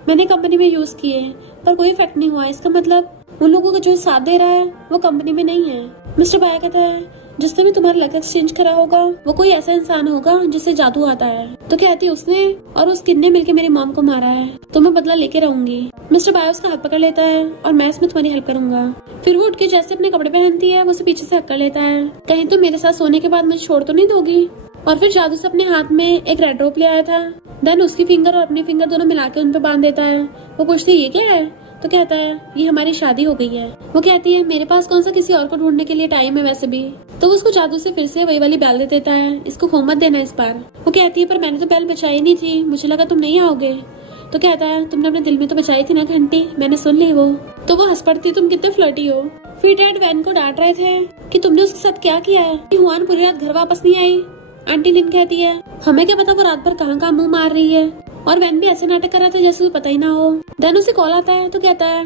मैंने कंपनी में यूज किए पर कोई इफेक्ट नहीं हुआ। इसका मतलब उन लोगों का जो साथ दे रहा है वो कंपनी में नहीं है। मिस्टर बाय कहता है जिसने भी तुम्हारा लक एक्सचेंज करा होगा वो कोई ऐसा इंसान होगा जिससे जादू आता है। तो कहती है उसने और उस किड ने मिलकर मेरी मॉम को मारा है, तो मैं बदला लेके रहूंगी। मिस्टर बाय उसका हाथ पकड़ लेता है और मैं इसमें तुम्हारी हेल्प करूंगा। फिर वो उठ के जैसे अपने कपड़े पहनती है वो उसे पीछे से हक कर लेता है, कहीं तो मेरे साथ सोने के बाद मुझे छोड़ तो नहीं दोगी। और फिर जादू से अपने हाथ में एक रेड रोप ले आया था, देन उसकी फिंगर और अपनी फिंगर दोनों मिला के उन पे बांध देता है। वो पूछती है ये क्या है, तो कहता है ये हमारी शादी हो गई है। वो कहती है मेरे पास कौन सा किसी और को ढूंढने के लिए टाइम है वैसे भी। तो वो उसको जादू से फिर से वही वाली बैल दे देता है, इसको खो मत देना इस बार। वो कहती है पर मैंने तो बैल बचाई नहीं थी, मुझे लगा तुम नहीं आओगे। तो कहता है तुमने अपने दिल में तो बचाई थी ना घंटी, मैंने सुन ली वो। तो वो हंस पड़ती तुम कितने फ्लर्टी हो। फिर डैड वैन को डांट रहे थे कि तुमने उसके साथ क्या किया है कि हुआन पूरी रात घर वापस नहीं आई। आंटी लिन कहती है हमें क्या पता वो रात भर कहाँ मुंह मार रही है, और वैन भी ऐसे नाटक कर रहा था जैसे पता ही ना हो। देन उसे कॉल आता है तो कहता है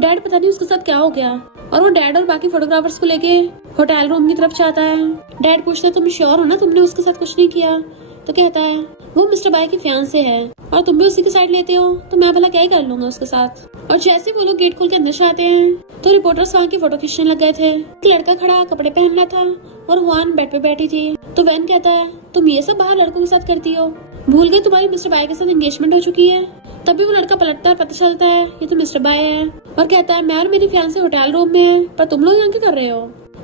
डैड पता नहीं उसके साथ क्या हो गया, और वो डैड और बाकी फोटोग्राफर्स को लेके होटल रूम की तरफ जाता है। डैड पूछता है तुम श्योर हो ना तुमने उसके साथ कुछ नहीं किया। तो कहता है वो मिस्टर बाय की फियांसे है और तुम भी उसी की साइड लेते हो, तो मैं भला क्या ही कर लूंगा उसके साथ। और जैसे वो लोग गेट खोल के अंदर से आते हैं तो रिपोर्टर्स वहाँ की फोटो खींचने लग गए थे। एक लड़का खड़ा कपड़े पहन रहा था और हुआन बेड पे बैठी थी। तो वैन कहता है तुम ये सब बाहर लड़कों के साथ करती हो, भूल गई तुम्हारी मिस्टर बाय के साथ एंगेजमेंट हो चुकी है। तभी वो लड़का पलटता है, पता चलता है ये तो मिस्टर बाय है, और कहता है मैं और मेरी फियांसे होटल रूम में है, पर तुम लोग यहाँ क्या कर रहे हो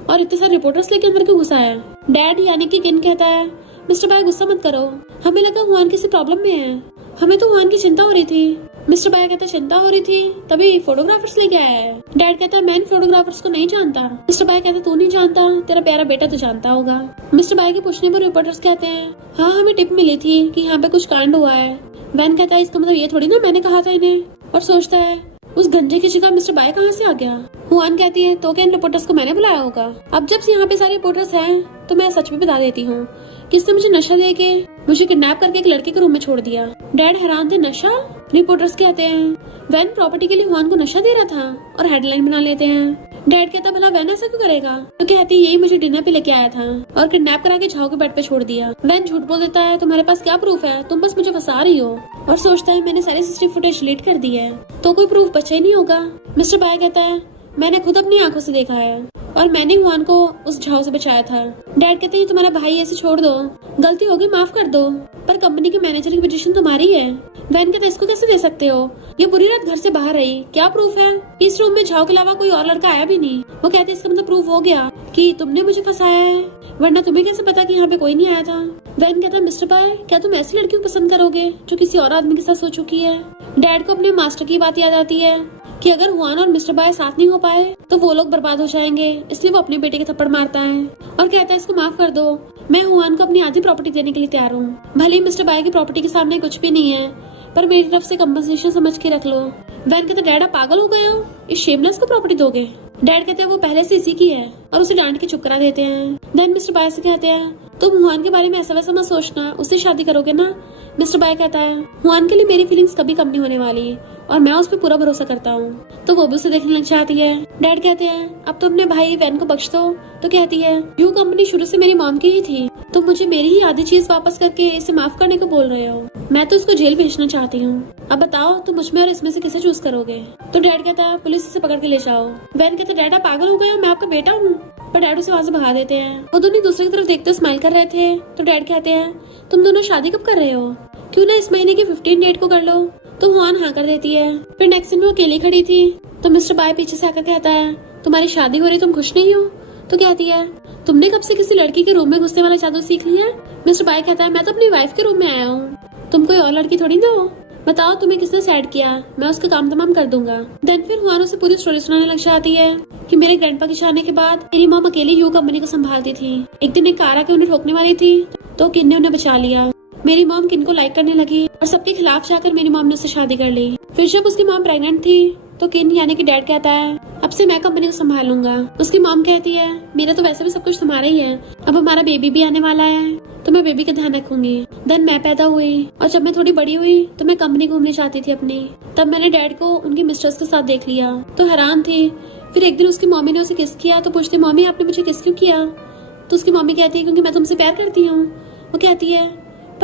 और इतने सारे रिपोर्टर्स लेके अंदर क्यों घुसा है। डैड यानी कि किन कहता है मिस्टर बाय गुस्सा मत करो, हमें लगा हुआन किसी प्रॉब्लम में है, हमें तो हुआन की चिंता हो रही थी। मिस्टर बाय कहता चिंता हो रही थी तभी फोटोग्राफर्स लेके आया है। डैड कहता है मैं इन फोटोग्राफर्स को नहीं जानता। मिस्टर बाय कहता तू नहीं जानता, तेरा प्यारा बेटा तो जानता होगा। मिस्टर बाय के पूछने पर रिपोर्टर्स कहते हैं हाँ हमें टिप मिली थी कि यहाँ पे कुछ कांड हुआ है। वैन कहता है इसका मतलब ये थोड़ी ना मैंने कहा था इन्हें, और सोचता है उस गंजे की जगह मिस्टर बाय कहाँ से आ गया। हुआन कहती है तो क्या इन रिपोर्टर्स को मैंने बुलाया होगा। अब जब यहाँ पे सारे रिपोर्टर्स हैं तो मैं सच में बता देती हूँ कि इसने मुझे नशा दे के मुझे किडनैप करके एक लड़के के रूम में छोड़ दिया। डैड हैरान थे नशा। रिपोर्टर्स कहते हैं वैन प्रॉपर्टी के लिए हुआन को नशा दे रहा था और हेडलाइन बना लेते हैं। डैड कहता भला वैन ऐसा क्यों करेगा। तो कहती यही मुझे डिनर पे लेके आया था और किडनैप करा के झाओ के बेड पे छोड़ दिया। वैन झूठ बोल देता है तुम्हारे पास क्या प्रूफ है, तुम बस मुझे फंसा रही हो, और सोचता है मैंने सारी सीसीटीवी फुटेज डिलीट कर दी है तो कोई प्रूफ बचा ही नहीं होगा। मिस्टर बाय कहता है मैंने खुद अपनी आंखों से देखा है और मैंने हुआन को उस झाव से बचाया था। डैड कहते हैं तुम्हारा भाई ऐसे छोड़ दो, गलती होगी माफ कर दो, पर कंपनी के मैनेजर की पोजीशन तुम्हारी है। वैन कहते इसको कैसे दे सकते हो, ये पूरी रात घर से बाहर रही, क्या प्रूफ है। इस रूम में झाव के अलावा कोई और लड़का आया भी नहीं। वो कहते इसका मतलब प्रूफ हो गया कि तुमने मुझे फंसाया है, वरना तुम्हें कैसे पता कि यहाँ पे कोई नहीं आया था। वैन कहता है मिस्टर बाय क्या तुम ऐसी लड़की को पसंद करोगे जो किसी और आदमी के साथ सो चुकी है। डैड को अपने मास्टर की बात याद आती है कि अगर हुआन और मिस्टर बाय साथ नहीं हो पाए तो वो लोग बर्बाद हो जाएंगे, इसलिए वो अपने बेटे के थप्पड़ मारता है और कहता है इसको माफ कर दो, मैं हुआन को अपनी आधी प्रॉपर्टी देने के लिए तैयार हूँ। भले ही मिस्टर बाय की प्रॉपर्टी के सामने कुछ भी नहीं है, पर मेरी तरफ से कंपनसेशन समझ के रख लो। वैन कहते डैड आप पागल हो गए हो, इस शेमलेस को प्रॉपर्टी दोगे। डैड कहते हैं वो पहले से इसी की है और उसे डांट के चुप करा देते हैं। देन मिस्टर बाय से कहते हैं तुम हुआन के बारे में ऐसा वैसा मत सोचना, उससे शादी करोगे ना। मिस्टर बाय कहता है हुआन के लिए मेरी फीलिंग्स कभी कम नहीं होने वाली और मैं उस पर पूरा भरोसा करता हूँ। तो वो भी उसे देखने लग जाती है। डैड कहते हैं अब तो अपने भाई वैन को बख्श दो। तो कहती है यू कंपनी शुरू से मेरी मॉम की ही थी, तुम मुझे मेरी ही आधी चीज वापस करके इसे माफ करने को बोल रहे हो, मैं तो इसको जेल भेजना चाहती हूँ। अब बताओ तुम मुझ में और इसमें से किसे चूज करोगे। तो डैड कहता है पुलिस इसे पकड़ के ले जाओ। वैन कहते डैड आप पागल हो गए हो, मैं आपका बेटा हूँ। पर डैड उसे वहाँ से भगा देते हैं। वो दोनों दूसरे की तरफ देखते स्माइल कर रहे थे। तो डैड कहते हैं तुम दोनों शादी कब कर रहे हो, क्यों ना इस महीने की 15 डेट को कर लो। तो हुआन हाँ कर देती है। फिर नेक्स्ट दिन वो अकेली खड़ी थी तो मिस्टर बाय पीछे से आकर कहता है तुम्हारी शादी हो रही, तुम खुश नहीं हो। तो कहती है तुमने कब से किसी लड़की के रूम में घुसने वाला जादू सीख लिया। मिस्टर बाय कहता है मैं तो अपनी वाइफ के रूम में आया हूँ, तुम कोई और लड़की थोड़ी ना हो, बताओ तुम्हें किसने सेट किया, मैं उसका काम तमाम कर दूंगा। देन फिर हुआन उसे पूरी स्टोरी सुनाने लग जाती है कि मेरे ग्रैंडपा के जाने के बाद मेरी मॉम अकेली यू कंपनी को संभालती थी। एक दिन एक कार आके उन्हें ठोकने वाली थी तो किन ने उन्हें बचा लिया। मेरी मॉम किन को लाइक करने लगी और सबके खिलाफ जाकर मेरी मॉम ने उससे शादी कर ली। फिर जब उसकी मॉम प्रेग्नेंट थी तो किन यानी कि डैड कहता है अब से मैं कंपनी को संभाल लूंगा। उसकी मॉम कहती है मेरा तो वैसे भी सब कुछ तुम्हारा ही है, अब हमारा बेबी भी आने वाला है तो मैं बेबी का ध्यान रखूंगी। देन मैं पैदा हुई और जब मैं थोड़ी बड़ी हुई तो मैं कंपनी घूमने चाहती थी अपनी, तब मैंने डैड को उनकी मिस्टर्स के साथ देख लिया तो हैरान थी। फिर एक दिन उसकी मम्मी ने उसे किस किया तो पूछती मम्मी आपने मुझे किस क्यों किया। तो उसकी मम्मी कहती है क्योंकि मैं तुमसे प्यार करती हूँ। वो कहती है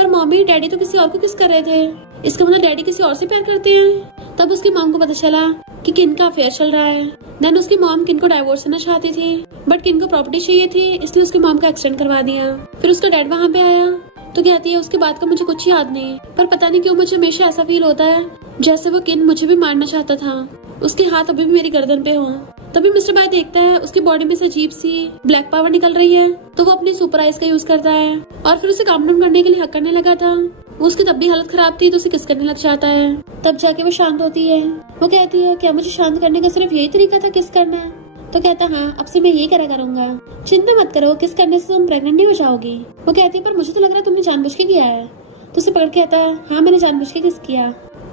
पर मम्मी डैडी तो किसी और को किस कर रहे थे, इसका मतलब डैडी किसी और से प्यार करते हैं। तब उसकी मॉम को पता चला कि किन का अफेयर चल रहा है। देन उसकी मॉम किन को डाइवोर्स देना चाहती थी, बट किन को प्रॉपर्टी चाहिए थी, इसलिए उसकी मॉम का एक्सटेंड करवा दिया। फिर उसका डैड वहाँ पे आया तो कहती है उसके बाद का मुझे कुछ याद नहीं, पर पता नहीं क्यों मुझे हमेशा ऐसा फील होता है जैसे वो किन मुझे भी मारना चाहता था। उसके हाथ अभी भी मेरी गर्दन पे हो। तभी मिस्टर बाय देखता है उसकी बॉडी में से अजीब सी ब्लैक पावर निकल रही है, तो वो अपनी सुपर आइज का यूज करता है और फिर उसे काम डाउन करने के लिए हक करने लगा था। उसकी तब भी हालत खराब थी तो उसे किस करने लग जाता है। तब जाके वो शांत होती है। वो कहती है क्या मुझे शांत करने का सिर्फ यही तरीका था किस करना? तो कहता है हाँ, अब से मैं यही करा करूंगा, चिंता मत करो, किस करने से तुम प्रेग्नेंट नहीं हो जाओगी। वो कहती है पर मुझे तो लग रहा है तुमने जानबूझ के किया है। तो उसे पकड़ कहता है हाँ मैंने जानबूझ के किस किया,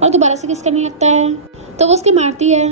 और दोबारा से किस करने लगता है। तो वो उसके मारती है।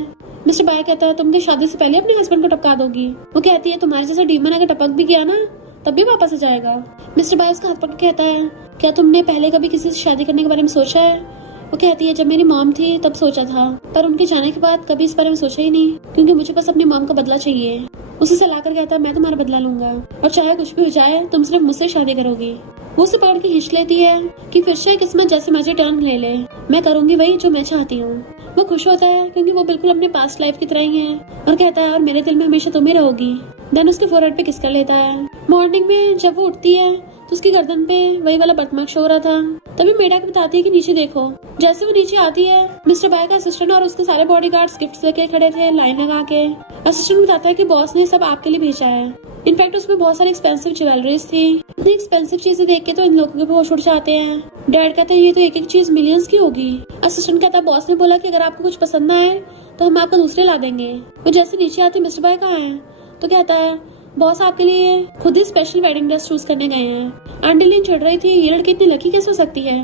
मिस्टर बाय कहता है तुम क्या शादी से पहले अपने हस्बैंड को टपका दोगी? वो कहती है तुम्हारे जैसा डीमन अगर टपक भी गया ना तब भी वापस आ जाएगा। मिस्टर बाय उसका हाथ पकड़ कहता है क्या तुमने पहले कभी किसी से शादी करने के बारे में सोचा है? वो कहती है जब मेरी मॉम थी तब सोचा था, पर उनके जाने के बाद कभी इस बारे में सोचा ही नहीं, क्योंकि मुझे बस अपनी मॉम का बदला चाहिए। उसे सलाह कर कहता है मैं तुम्हारा बदला लूंगा और चाहे कुछ भी हो जाए तुम सिर्फ मुझसे शादी करोगी। वो उसे पकड़ के खींच लेती है कि फिर से किस्मत जैसे मर्जी टर्न ले ले, मैं करूंगी वही जो मैं चाहती हूँ। वो खुश होता है क्योंकि वो बिल्कुल अपने पास्ट लाइफ की तरह ही है, और कहता है और मेरे दिल में हमेशा तुम ही रहोगी। देन उसके फोरहेड पे किस कर लेता है। मॉर्निंग में जब वो उठती है तो उसकी गर्दन पे वही वाला बर्थमार्क शो हो रहा था। तभी मेढक बताती है कि नीचे देखो। जैसे वो नीचे आती है मिस्टर बाय का असिस्टेंट और उसके सारे बॉडीगार्ड्स गिफ्ट्स लेके खड़े थे लाइन लगा के। असिस्टेंट बताता है कि बॉस ने सब आपके लिए भेजा है। इनफैक्ट उसमें बहुत सारी एक्सपेंसिव ज्वेलरीज थी। इतनी एक्सपेंसिव चीजें देख के तो इन लोगों के होश उड़ जाते हैं। डैड कहते हैं ये तो एक एक चीज मिलियंस की होगी। असिस्टेंट कहता है बॉस ने बोला कि अगर आपको कुछ पसंद ना आए तो हम आपको दूसरे ला देंगे। वो जैसे नीचे आते मिस्टर बाय कहाँ है तो कहता है बॉस आपके लिए खुद ही स्पेशल वेडिंग ड्रेस चूज करने गए हैं। आंटी लिन चिढ़ रही थी ये लड़की इतनी लकी कैसे हो सकती है।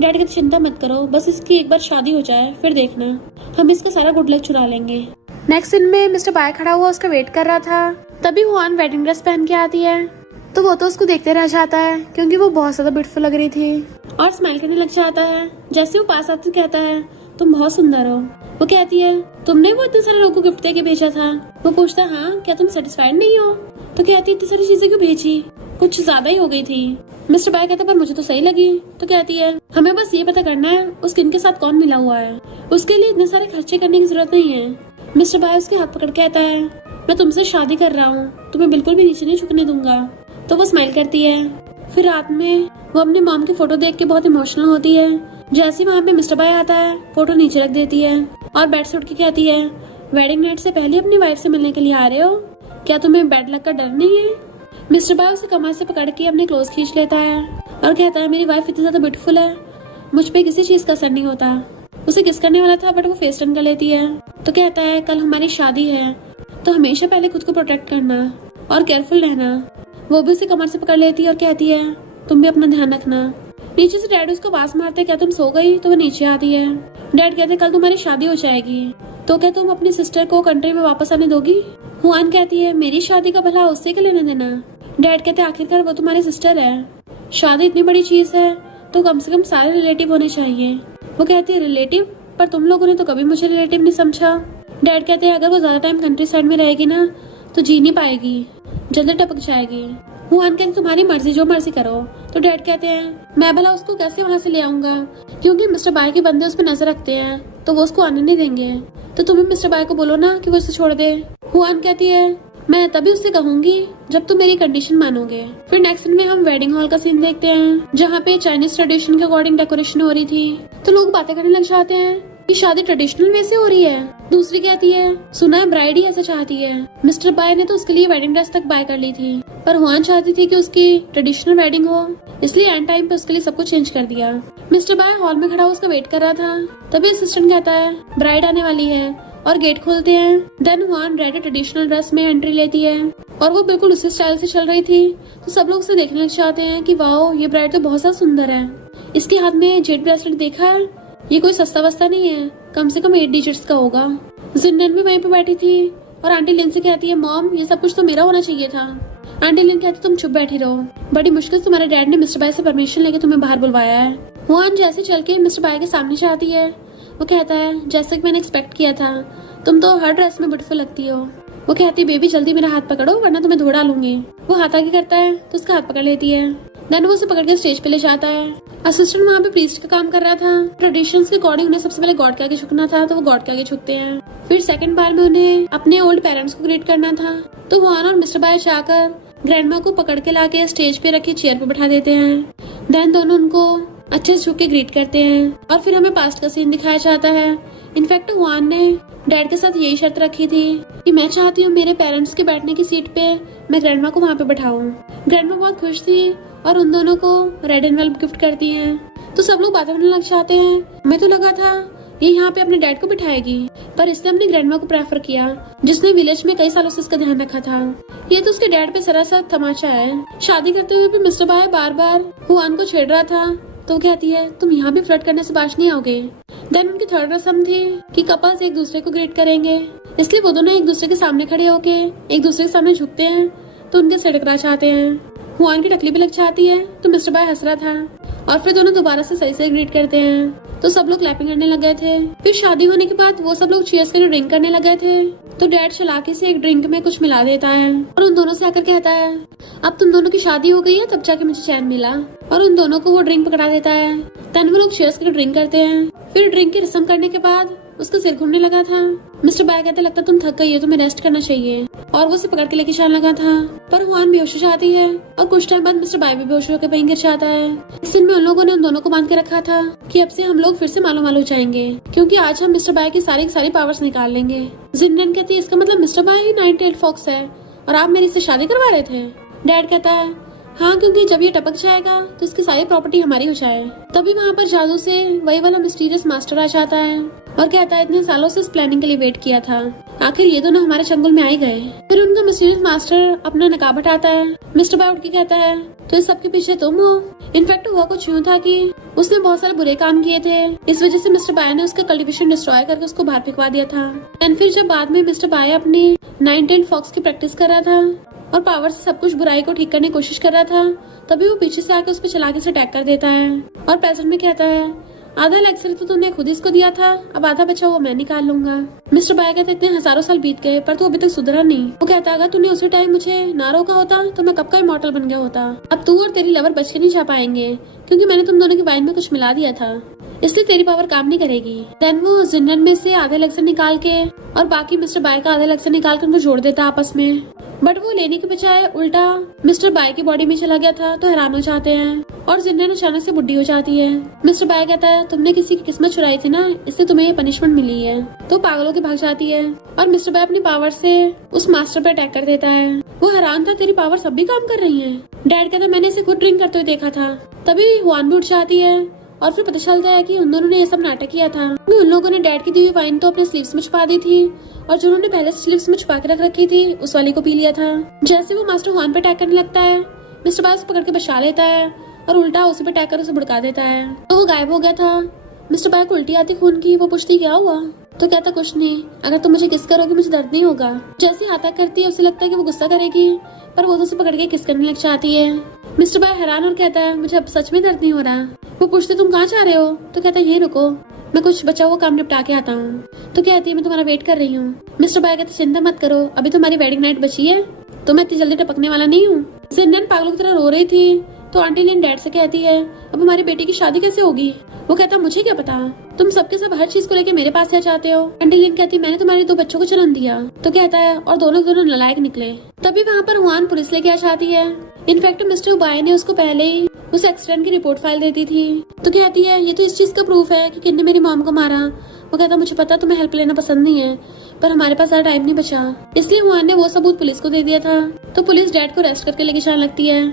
डैड कहते चिंता मत करो, बस इसकी एक बार शादी हो जाए फिर देखना हम इसका सारा गुड लक चुरा लेंगे। नेक्स्ट सीन में मिस्टर बाय खड़ा हुआ उसका वेट कर रहा था। तभी हुआन वेडिंग ड्रेस पहन के आती है तो वो तो उसको देखते रह जाता है क्योंकि वो बहुत ज्यादा ब्यूटीफुल लग रही थी और स्माइल करने लग जाता है। जैसे वो पास आते कहता है तुम बहुत सुंदर हो। वो कहती है तुमने वो इतने सारे लोगों को गिफ्ट देके भेजा था। वो पूछता है हाँ क्या तुम सेटिस्फाइड नहीं हो? तो कहती इतनी सारी चीजें क्यों भेजी, कुछ ज्यादा ही हो गई थी। मिस्टर बाय कहता पर मुझे तो सही लगी। तो कहती है हमें बस ये पता करना है उस किन के साथ कौन मिला हुआ है, उसके लिए इतने सारे खर्चे करने की जरूरत नहीं है। मिस्टर बाय उसके हाथ पकड़ कहता है मैं तुमसे शादी कर रहा हूँ, तुम्हें बिल्कुल भी नीचे नहीं झुकने दूंगा। तो वो स्माइल करती है। फिर रात में वो अपनी मॉम की फोटो देख के बहुत इमोशनल होती है। जैसे वहाँ पे मिस्टर बाय आता है फोटो नीचे रख देती है और बेड से उठ के कहती है वेडिंग नाइट से पहले अपनी वाइफ से मिलने के लिए आ रहे हो, क्या तुम्हें बैड लक का डर नहीं है? मिस्टर बाय उसे कमर से पकड़ के अपने क्लोज खींच लेता है और कहता है मेरी वाइफ इतनी ज्यादा ब्यूटीफुल है, मुझ पे किसी चीज का असर नहीं होता। उसे किस करने वाला था बट वो फेस टर्न कर लेती है। तो कहता है कल हमारी शादी है तो हमेशा पहले खुद को प्रोटेक्ट करना और केयरफुल रहना। वो भी उसे कमर से पकड़ लेती है और कहती है तुम भी अपना ध्यान रखना। नीचे से डैड उसको आवाज मारते क्या तुम सो गई? तो वो नीचे आती है। डैड कहते कल तुम्हारी शादी हो जाएगी तो क्या तुम अपनी सिस्टर को कंट्री में वापस आने दोगी? हुआन कहती है मेरी शादी का भला उससे क्या लेने देना। डैड कहते आखिरकार वो तुम्हारी सिस्टर है, शादी इतनी बड़ी चीज है तो कम से कम सारे रिलेटिव होने चाहिए। वो कहती है रिलेटिव, पर तुम लोगों ने तो कभी मुझे रिलेटिव नहीं समझा। डैड कहते हैं अगर वो ज्यादा टाइम कंट्री साइड में रहेगी ना तो जी नहीं पाएगी, जल्दी टपक जाएगी। हुआन कहते तुम्हारी मर्जी, जो मर्जी करो। तो डैड कहते हैं मैं भला उसको कैसे वहाँ से ले आऊंगा, क्योंकि मिस्टर बाय के बंदे उस पर नजर रखते हैं तो वो उसको आने नहीं देंगे। तो तुम्हें मिस्टर बाय को बोलो ना कि वो उसे छोड़ दे। हुआन कहती है मैं तभी उससे कहूंगी जब तुम मेरी कंडीशन मानोगे। फिर नेक्स्ट सीन में हम वेडिंग हॉल का सीन देखते हैं जहाँ पे चाइनीज ट्रेडिशन के अकॉर्डिंग डेकोरेशन हो रही थी। तो लोग बातें करने लग जाते हैं कि शादी ट्रेडिशनल वे से हो रही है। दूसरी कहती है सुना है ब्राइड ही ऐसा चाहती है। मिस्टर बाय ने तो उसके लिए वेडिंग ड्रेस तक बाय कर ली थी, पर हुआन चाहती थी कि उसकी ट्रेडिशनल वेडिंग हो, इसलिए एंड टाइम पे उसके लिए सब कुछ चेंज कर दिया। मिस्टर बाय हॉल में खड़ा उसका वेट कर रहा था। तभी असिस्टेंट कहता है ब्राइड आने वाली है और गेट खोलते हैं। Then Huan red traditional dress में एंट्री लेती है और वो बिल्कुल उसी स्टाइल से चल रही थी। तो सब लोग उसे देखने लग जाते हैं कि वाओ ये ब्राइड तो बहुत ज्यादा सुंदर है। इसके हाथ में जेड ब्रेसलेट देखा है, ये कोई सस्ता वस्ता नहीं है, कम से कम 8 डिजिट्स का होगा। जिन्नन भी वहीं पे बैठी थी और आंटी लिन से कहती है मॉम ये सब कुछ तो मेरा होना चाहिए था। आंटी लिन कहती तुम चुप बैठी रहो, बड़ी मुश्किल से तुम्हारे डैड ने मिस्टर बाय से परमिशन लेके तुम्हें बाहर बुलवाया है। हुआन जैसे चल के मिस्टर बाय के सामने जाती है। वो कहता है जैसे कि मैंने एक्सपेक्ट किया था, तुम तो हर ड्रेस में ब्यूटीफुल लगती हो। वो कहती है बेबी जल्दी मेरा हाथ पकड़ो वरना तुम्हें धो डालूंगी। वो हाथ आगे करता है तो उसका हाथ पकड़ लेती है। देन वो उसे पकड़ के स्टेज पे ले जाता है असिस्टेंट वहाँ पे प्रीस्ट का काम कर रहा था। ट्रेडिशंस के अकॉर्डिंग उन्हें सबसे पहले गॉड के आगे झुकना था, तो वो गॉड के आगे झुकते हैं। फिर सेकंड बार में उन्हें अपने ओल्ड पेरेंट्स को ग्रीट करना था, तो हुआन और मिस्टर बाय जाकर ग्रैंडमा को पकड़ के लाके स्टेज पे रखी चेयर पे बैठा देते हैं। देन दोनों उनको अच्छे से झुक के ग्रीट करते हैं और फिर हमें पास्ट का सीन दिखाया जाता है। इनफैक्ट हुआन ने डैड के साथ यही शर्त रखी थी कि मैं चाहती हूँ मेरे पेरेंट्स के बैठने की सीट पे मैं ग्रैंडमा को वहाँ पे बैठाऊं। ग्रैंडमा बहुत खुश थी और उन दोनों को रेड एनवेलप गिफ्ट करती हैं। तो सब लोग बातें करने लग जाते हैं। हमें तो लगा था ये यहाँ पे अपने डैड को बिठाएगी, पर इसने अपनी ग्रैंडमा को प्रेफर किया, जिसने विलेज में कई सालों से इसका ध्यान रखा था। ये तो उसके डैड पे सरासर तमाचा है। शादी करते हुए भी मिस्टर बाय बार बार हुआन को छेड़ रहा था, तो कहती है तुम यहाँ भी फ्लर्ट करने से बाज नहीं आओगे। देन उनकी थर्ड रस्म थी कि कपल्स एक दूसरे को ग्रीट करेंगे, इसलिए वो दोनों एक दूसरे के सामने खड़े होके एक दूसरे के सामने झुकते हैं, तो उनके सिर टकरा जाते हैं। हुआन की टकली भी लग जाती है, तो मिस्टर बाय हंस रहा था और फिर दोनों दोबारा से सही से ग्रीट करते हैं, तो सब लोग क्लैपिंग करने लग गए थे। फिर शादी होने के बाद वो सब लोग चीयर्स करके ड्रिंक करने लग गए थे, तो डैड चालाकी से एक ड्रिंक में कुछ मिला देता है और उन दोनों से आकर कहता है अब तुम दोनों की शादी हो गई है, तब जाके मुझे चैन मिला, और उन दोनों को वो ड्रिंक पकड़ा देता है। तब वो लोग चीयर्स करके ड्रिंक करते हैं। फिर ड्रिंक की रस्म करने के बाद उसका सिर घूमने लगा था। मिस्टर बाय कहते लगता तुम थक गई हो, तुम्हें रेस्ट करना चाहिए, और वो उसे पकड़ के लेके जाने लगा था, पर हुआन बेहोश हो जाती है और कुछ टाइम बाद मिस्टर बाय भी बेहोश होकर वहीं गिर जाता है। इस दिन में उन लोगों ने उन दोनों को बांध के रखा था कि अब से हम लोग फिर से मालो मालो हो जाएंगे, क्योंकि आज हम मिस्टर बाय की सारी पावर्स निकाल लेंगे। जिनन कहती है इसका मतलब मिस्टर बाय ही नाइन टेल्ड फॉक्स है और आप मेरे से शादी करवा रहे थे। डैड कहता है हाँ, क्योंकि जब ये टपक जाएगा तो इसकी सारी प्रॉपर्टी हमारी हो जाए। तभी वहाँ पर जादू से वही वाला मिस्टीरियस मास्टर आ जाता है और कहता है इतने सालों से इस प्लानिंग के लिए वेट किया था, आखिर ये दोनों हमारे जंगल में आ ही गए। फिर उनका मिस्टीरियस मास्टर अपना नकाब हटाता है। मिस्टर बाय उठ के कहता है तो इस सबके पीछे तुम हो। इनफैक्ट हुआ कुछ यूँ था कि उसने बहुत सारे बुरे काम किए थे, इस वजह से मिस्टर बाय ने उसका कल्टीवेशन डिस्ट्रॉय करके उसको बाहर फेंकवा दिया था। एंड फिर जब बाद में मिस्टर बाय अपनी नाइन टेल्ड फॉक्स की प्रैक्टिस कर रहा था और पावर से सब कुछ बुराई को ठीक करने की कोशिश कर रहा था, तभी वो पीछे से आकर उस पर चालाकी से अटैक कर देता है और प्रेजेंट में कहता है आधा लेक्चर तो तुमने खुद इसको दिया था, अब आधा बचा वो मैं निकाल लूंगा। मिस्टर बाय कहते इतने हजारों साल बीत गए पर तू अभी तक सुधरा नहीं। वो कहता अगर तूने उसी टाइम मुझे ना रोका होता तो मैं कब का इमॉर्टल बन गया होता। अब तू और तेरी लवर बच के नहीं जा पाएंगे, क्योंकि मैंने तुम दोनों की वाइन में कुछ मिला दिया था, इसलिए तेरी पावर काम नहीं करेगी। देन वो जिन्नन में से आधे लेक्चर निकाल के और बाकी मिस्टर बाय का आधा लेक्चर निकाल कर उनको जोड़ देता आपस में, बट वो लेने के बजाय उल्टा मिस्टर बाय की बॉडी में चला गया था, तो हैरान हो जाते हैं और जिन्नन अचानक से बुढ़ी हो जाती है। मिस्टर बाय कहता है तुमने किसी की किस्मत चुराई थी ना, इससे तुम्हें ये पनिशमेंट मिली है, तो पागलों के भाग जाती है और मिस्टर बाय अपनी पावर से उस मास्टर पर अटैक कर देता है। वो हैरान था तेरी पावर सब भी काम कर रही है। डैड कहता मैंने इसे खुद ड्रिंक करते हुए देखा था। तभी हुआन भी उठ जाती है और फिर पता चलता है कि उन दोनों ने ये सब नाटक किया था, क्योंकि उन लोगों ने डैड की दी हुई वाइन तो अपने स्लीव्स में छुपा दी थी और जो उन्होंने पहले स्लीव्स में छुपा के रख रखी थी उस वाली को पी लिया था। जैसे वो मास्टर हुआन पे अटैक करने लगता है, मिस्टर बाय उसे पकड़ के बचा लेता है और उल्टा उसी पे अटैक कर उसे भड़का देता है, तो वो गायब हो गया था। मिस्टर बाय को उल्टी आती खून की। वो पूछती क्या हुआ, तो कहता कुछ नहीं, अगर तुम मुझे किस करोगे मुझे दर्द नहीं होगा। जैसे ही हाथा करती है उसे लगता है कि वो गुस्सा करेगी, पर वो तो उसे पकड़ के किस करने लग जाती है। मिस्टर बाय हैरान और कहता है मुझे अब सच में दर्द नहीं हो रहा। वो पूछते तुम कहाँ जा रहे हो, तो कहता है यहीं रुको, मैं कुछ बचा हुआ काम निपटा के आता हूँ। तो कहती है मैं तुम्हारा वेट कर रही हूँ। मिस्टर बाय कहते चिंता मत करो, अभी तुम्हारी वेडिंग नाइट बची है, तो मैं इतनी जल्दी टपकने वाला नहीं हूँ। जिन्नन पागलों की तरह रो रही थी, तो आंटी लिन डैड से कहती है अब हमारी बेटी की शादी कैसे होगी। वो कहता मुझे क्या पता, तुम सबके सब हर चीज को लेके मेरे पास आ जाते हो। आंटी लिन कहती मैंने तुम्हारे 2 बच्चों को जन्म दिया। तो कहता है और दोनों नालायक निकले। तभी वहाँ पर हुआन पुलिस लेके आ जाती है। इनफैक्ट मिस्टर बाय ने उसको पहले ही उस एक्सीडेंट की रिपोर्ट फाइल देती थी, तो कहती है ये तो इस चीज का प्रूफ है कि किन्ने मेरी मॉम को मारा। वो कहता मुझे पता तुम्हें हेल्प लेना पसंद नहीं है, पर हमारे पास ज्यादा टाइम नहीं बचा, इसलिए हुआन ने वो सबूत पुलिस को दे दिया था। तो पुलिस डैड को अरेस्ट करके लेके जाने लगती है।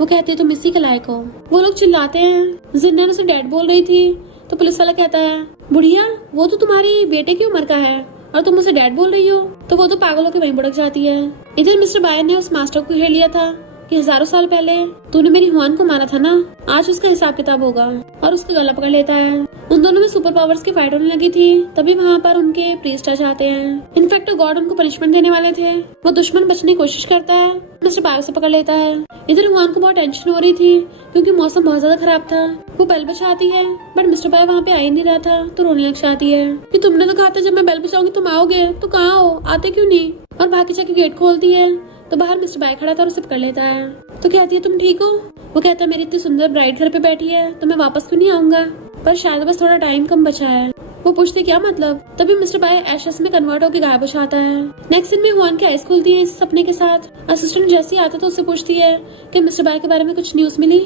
वो कहती है तुम इसी के लायक हो। वो लोग चिल्लाते हैं जिन्नन उसे डैड बोल रही थी, तो पुलिस वाला कहता है बुढ़िया वो तो तुम्हारी बेटे की उम्र का है और तुम उसे डैड बोल रही हो। तो वो तो पागल होकर वहीं भुड़क जाती है। इधर मिस्टर बाय ने उस मास्टर को घेर लिया था कि हजारों साल पहले तूने मेरी हुआन को मारा था ना, आज उसका हिसाब किताब होगा, और उसका गला पकड़ लेता है। उन दोनों में सुपर पावर्स की फाइट होने लगी थी, तभी वहाँ पर उनके प्रीस्ट आ जाते हैं। इनफैक्ट गॉड उनको पनिशमेंट देने वाले थे। वो दुश्मन बचने की कोशिश करता है, मिस्टर बाय से पकड़ लेता है। इधर हुआन को बहुत टेंशन हो रही थी क्योंकि मौसम बहुत ज्यादा खराब था। वो बेल बजाती है बट मिस्टर बाय वहाँ पे आ ही नहीं रहा था, तो रोने लग जाती है कि तुमने तो कहा था जब मैं बेल बजाऊंगी तुम आओगे, तो कहाँ हो, आते क्यों नहीं। और बाकी जाके गेट खोलती है तो बाहर मिस्टर बाय खड़ा था और उसे पकड़ लेता है। तो कहती है तुम ठीक हो। वो कहता है मेरी इतनी सुंदर ब्राइड घर पे बैठी है तो मैं वापस क्यों नहीं आऊंगा, पर शायद बस थोड़ा टाइम कम बचा है। वो पूछते क्या मतलब, तभी मिस्टर बाय एशेस में कन्वर्ट होकर गायब हो जाता है। नेक्स्ट सीन में हुआन की आइज खुलती है इस सपने के साथ। असिस्टेंट जैसे ही आता तो उससे पूछती है कि मिस्टर बाय के बारे में कुछ न्यूज मिली,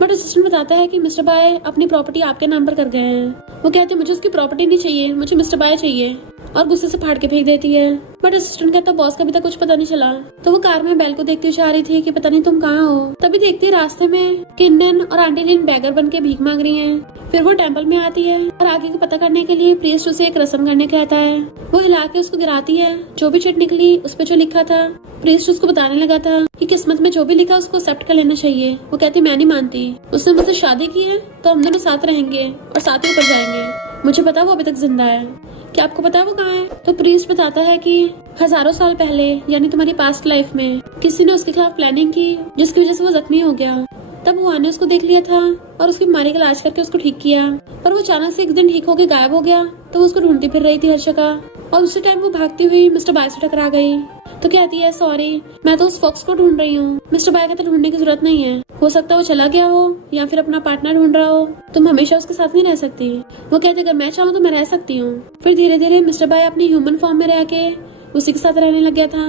बट असिस्टेंट बताता है कि मिस्टर बाय अपनी प्रॉपर्टी आपके नाम पर कर गए हैं। वो कहते हैं मुझे उसकी प्रॉपर्टी नहीं चाहिए, मुझे मिस्टर बाय चाहिए, और गुस्से से फाड़ के फेंक देती है। बट असिस्टेंट कहता बॉस का अभी तक कुछ पता नहीं चला। तो वो कार में बेल को देखती हुई जा रही थी कि पता नहीं तुम कहाँ हो। तभी देखती है रास्ते में किंडन और आंटी लिन बैगर बन के भीख मांग रही हैं। फिर वो टेंपल में आती है और आगे को पता करने के लिए प्रीस्ट उसे एक रस्म करने कहता है। वो हिला के उसको गिराती है। जो भी चिट निकली उस पर जो लिखा था, प्रीस्ट उसको बताने लगा था कि किस्मत में जो भी लिखा उसको एक्सेप्ट कर लेना चाहिए। वो कहती मैं नहीं मानती, उसने मुझसे शादी की है तो हम दोनों साथ रहेंगे और साथ ही ऊपर जाएंगे। मुझे पता वो अभी तक जिंदा है। क्या आपको पता है वो कहाँ है? तो प्रीस्ट बताता है कि हजारों साल पहले, यानी तुम्हारी पास्ट लाइफ में किसी ने उसके खिलाफ प्लानिंग की जिसकी वजह से वो जख्मी हो गया। तब वो ने उसको देख लिया था और उसकी बीमारी का इलाज करके उसको ठीक किया, पर वो अचानक से एक दिन ठीक होकर गायब हो गया। तो वो उसको ढूंढती फिर रही थी हर जगह, और उसी टाइम वो भागती हुई मिस्टर बाय से टकरा गई। तो कहती है सॉरी, मैं तो उस फॉक्स को ढूंढ रही हूँ। मिस्टर बाय कहते ढूंढने की जरूरत नहीं है, हो सकता है वो चला गया हो या फिर अपना पार्टनर ढूंढ रहा हो। तुम हमेशा उसके साथ नहीं रह सकती। वो कहते अगर मैं चाहूँ तो मैं रह सकती हूँ। फिर धीरे धीरे मिस्टर बाय अपनी ह्यूमन फॉर्म में रह के उसी के साथ रहने लग गया था,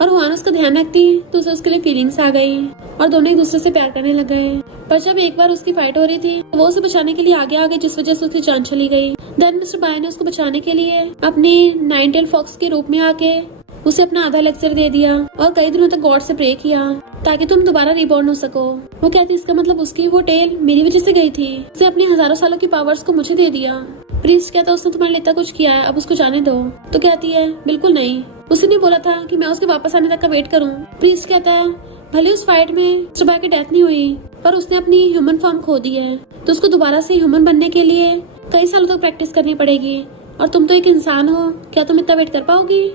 और हुआन उसका ध्यान रखती तो उसे उसके लिए फीलिंग्स आ गई और दोनों एक दूसरे से प्यार करने लग गए। पर जब एक बार उसकी फाइट हो रही थी तो वो उसे बचाने के लिए आगे आ गई, जिस वजह से उसकी जान चली गई। देन मिस्टर बाय ने उसको बचाने के लिए अपनी नाइन-टेल्ड फॉक्स के रूप में आके उसे अपना आधा लेक्चर दे दिया और कई दिनों तक गॉड से प्रे किया ताकि तुम दोबारा रिबॉर्न हो सको। वो कहती इसका मतलब उसकी वो टेल मेरी वजह से गई थी, उसे अपनी हजारों सालों की पावर्स को मुझे दे दिया। प्रीस्ट कहता उसने तुम्हारे लिए इतना कुछ किया है, अब उसको जाने दो। तो कहती है बिल्कुल नहीं, उसने नहीं बोला था कि मैं उसके वापस आने तक का वेट करूं। प्रीस्ट कहता है भले उस फाइट में मिस्टर बाय की डेथ नहीं हुई, पर उसने अपनी ह्यूमन फॉर्म खो दी है, तो उसको दोबारा से ह्यूमन बनने के लिए कई सालों तक प्रैक्टिस करनी पड़ेगी, और तुम तो एक इंसान हो, क्या तुम इतना वेट कर पाओगी?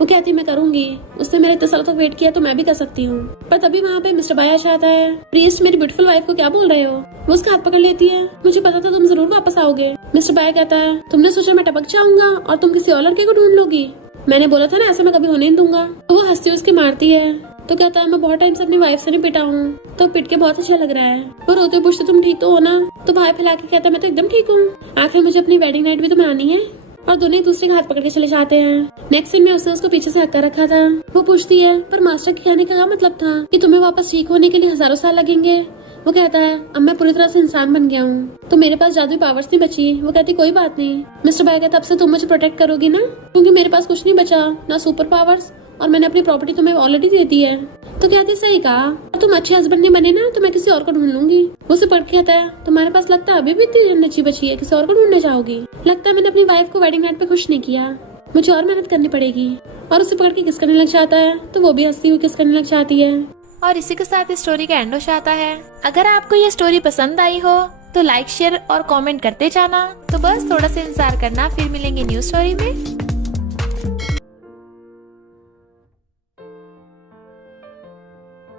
वो कहती मैं करूंगी, उसने मेरे इतने सालों तक वेट किया तो मैं भी कर सकती हूँ। पर तभी वहाँ पे मिस्टर बाय आ जाता है। प्रीस्ट मेरी ब्यूटीफुल वाइफ को क्या बोल रहे हो? वो उसका हाथ पकड़ लेती है। मुझे पता था तुम जरूर वापस आओगे। मिस्टर बाय कहता है तुमने सोचा मैं टपक जाऊंगा और तुम किसी और लड़के को ढूंढ लोगी? मैंने बोला था ना ऐसा मैं कभी होने नहीं दूंगा। तो वो हंसती उसकी मारती है। तो कहता है मैं बहुत टाइम से अपनी वाइफ से नहीं पिटा हूँ, तो पिट के बहुत अच्छा लग रहा है। वो रोते हुए पूछते तुम ठीक तो हो ना? तो भाई फैला के कहता है मैं तो एकदम ठीक हूँ। आखिर मुझे अपनी वेडिंग नाइट भी तो मनानी है, और दोनों एक दूसरे का हाथ पकड़ के चले जाते हैं। नेक्स्ट सीन में उसने उसको पीछे से हक कर रखा था। वो पूछती है पर मास्टर के कहने का क्या मतलब था कि तुम्हें वापस ठीक होने के लिए हजारों साल लगेंगे? वो कहता है अब मैं पूरी तरह से इंसान बन गया हूँ, तो मेरे पास जादुई पावर्स नहीं बची। वो कहती कोई बात नहीं। मिस्टर बाय कहता अब से तुम मुझे प्रोटेक्ट करोगी ना, क्योंकि मेरे पास कुछ नहीं बचा, ना सुपर पावर्स, और मैंने अपनी प्रॉपर्टी तुम्हें ऑलरेडी दे दी है। तो कहती सही कहा, तुम अच्छे हस्बैंड नहीं बने ना तो मैं किसी और को ढूंढ लूंगी। वो उसे पढ़ के कहता है तुम्हारे पास लगता है अभी भी इतनी एनर्जी बची है, किसी और को ढूंढने जाओगी? लगता है मैंने अपनी वाइफ को वेडिंग नाइट पे खुश नहीं किया, मुझे और मेहनत करनी पड़ेगी। और उसे पकड़ के किस करने लग जाता है, तो वो भी हंसती हुई किस करने लग जाती है। और इसी के साथ इस स्टोरी का एंड हो जाता है। अगर आपको ये स्टोरी पसंद आई हो तो लाइक शेयर और कमेंट करते जाना। तो बस थोड़ा सा इंतजार करना, फिर मिलेंगे न्यू स्टोरी में।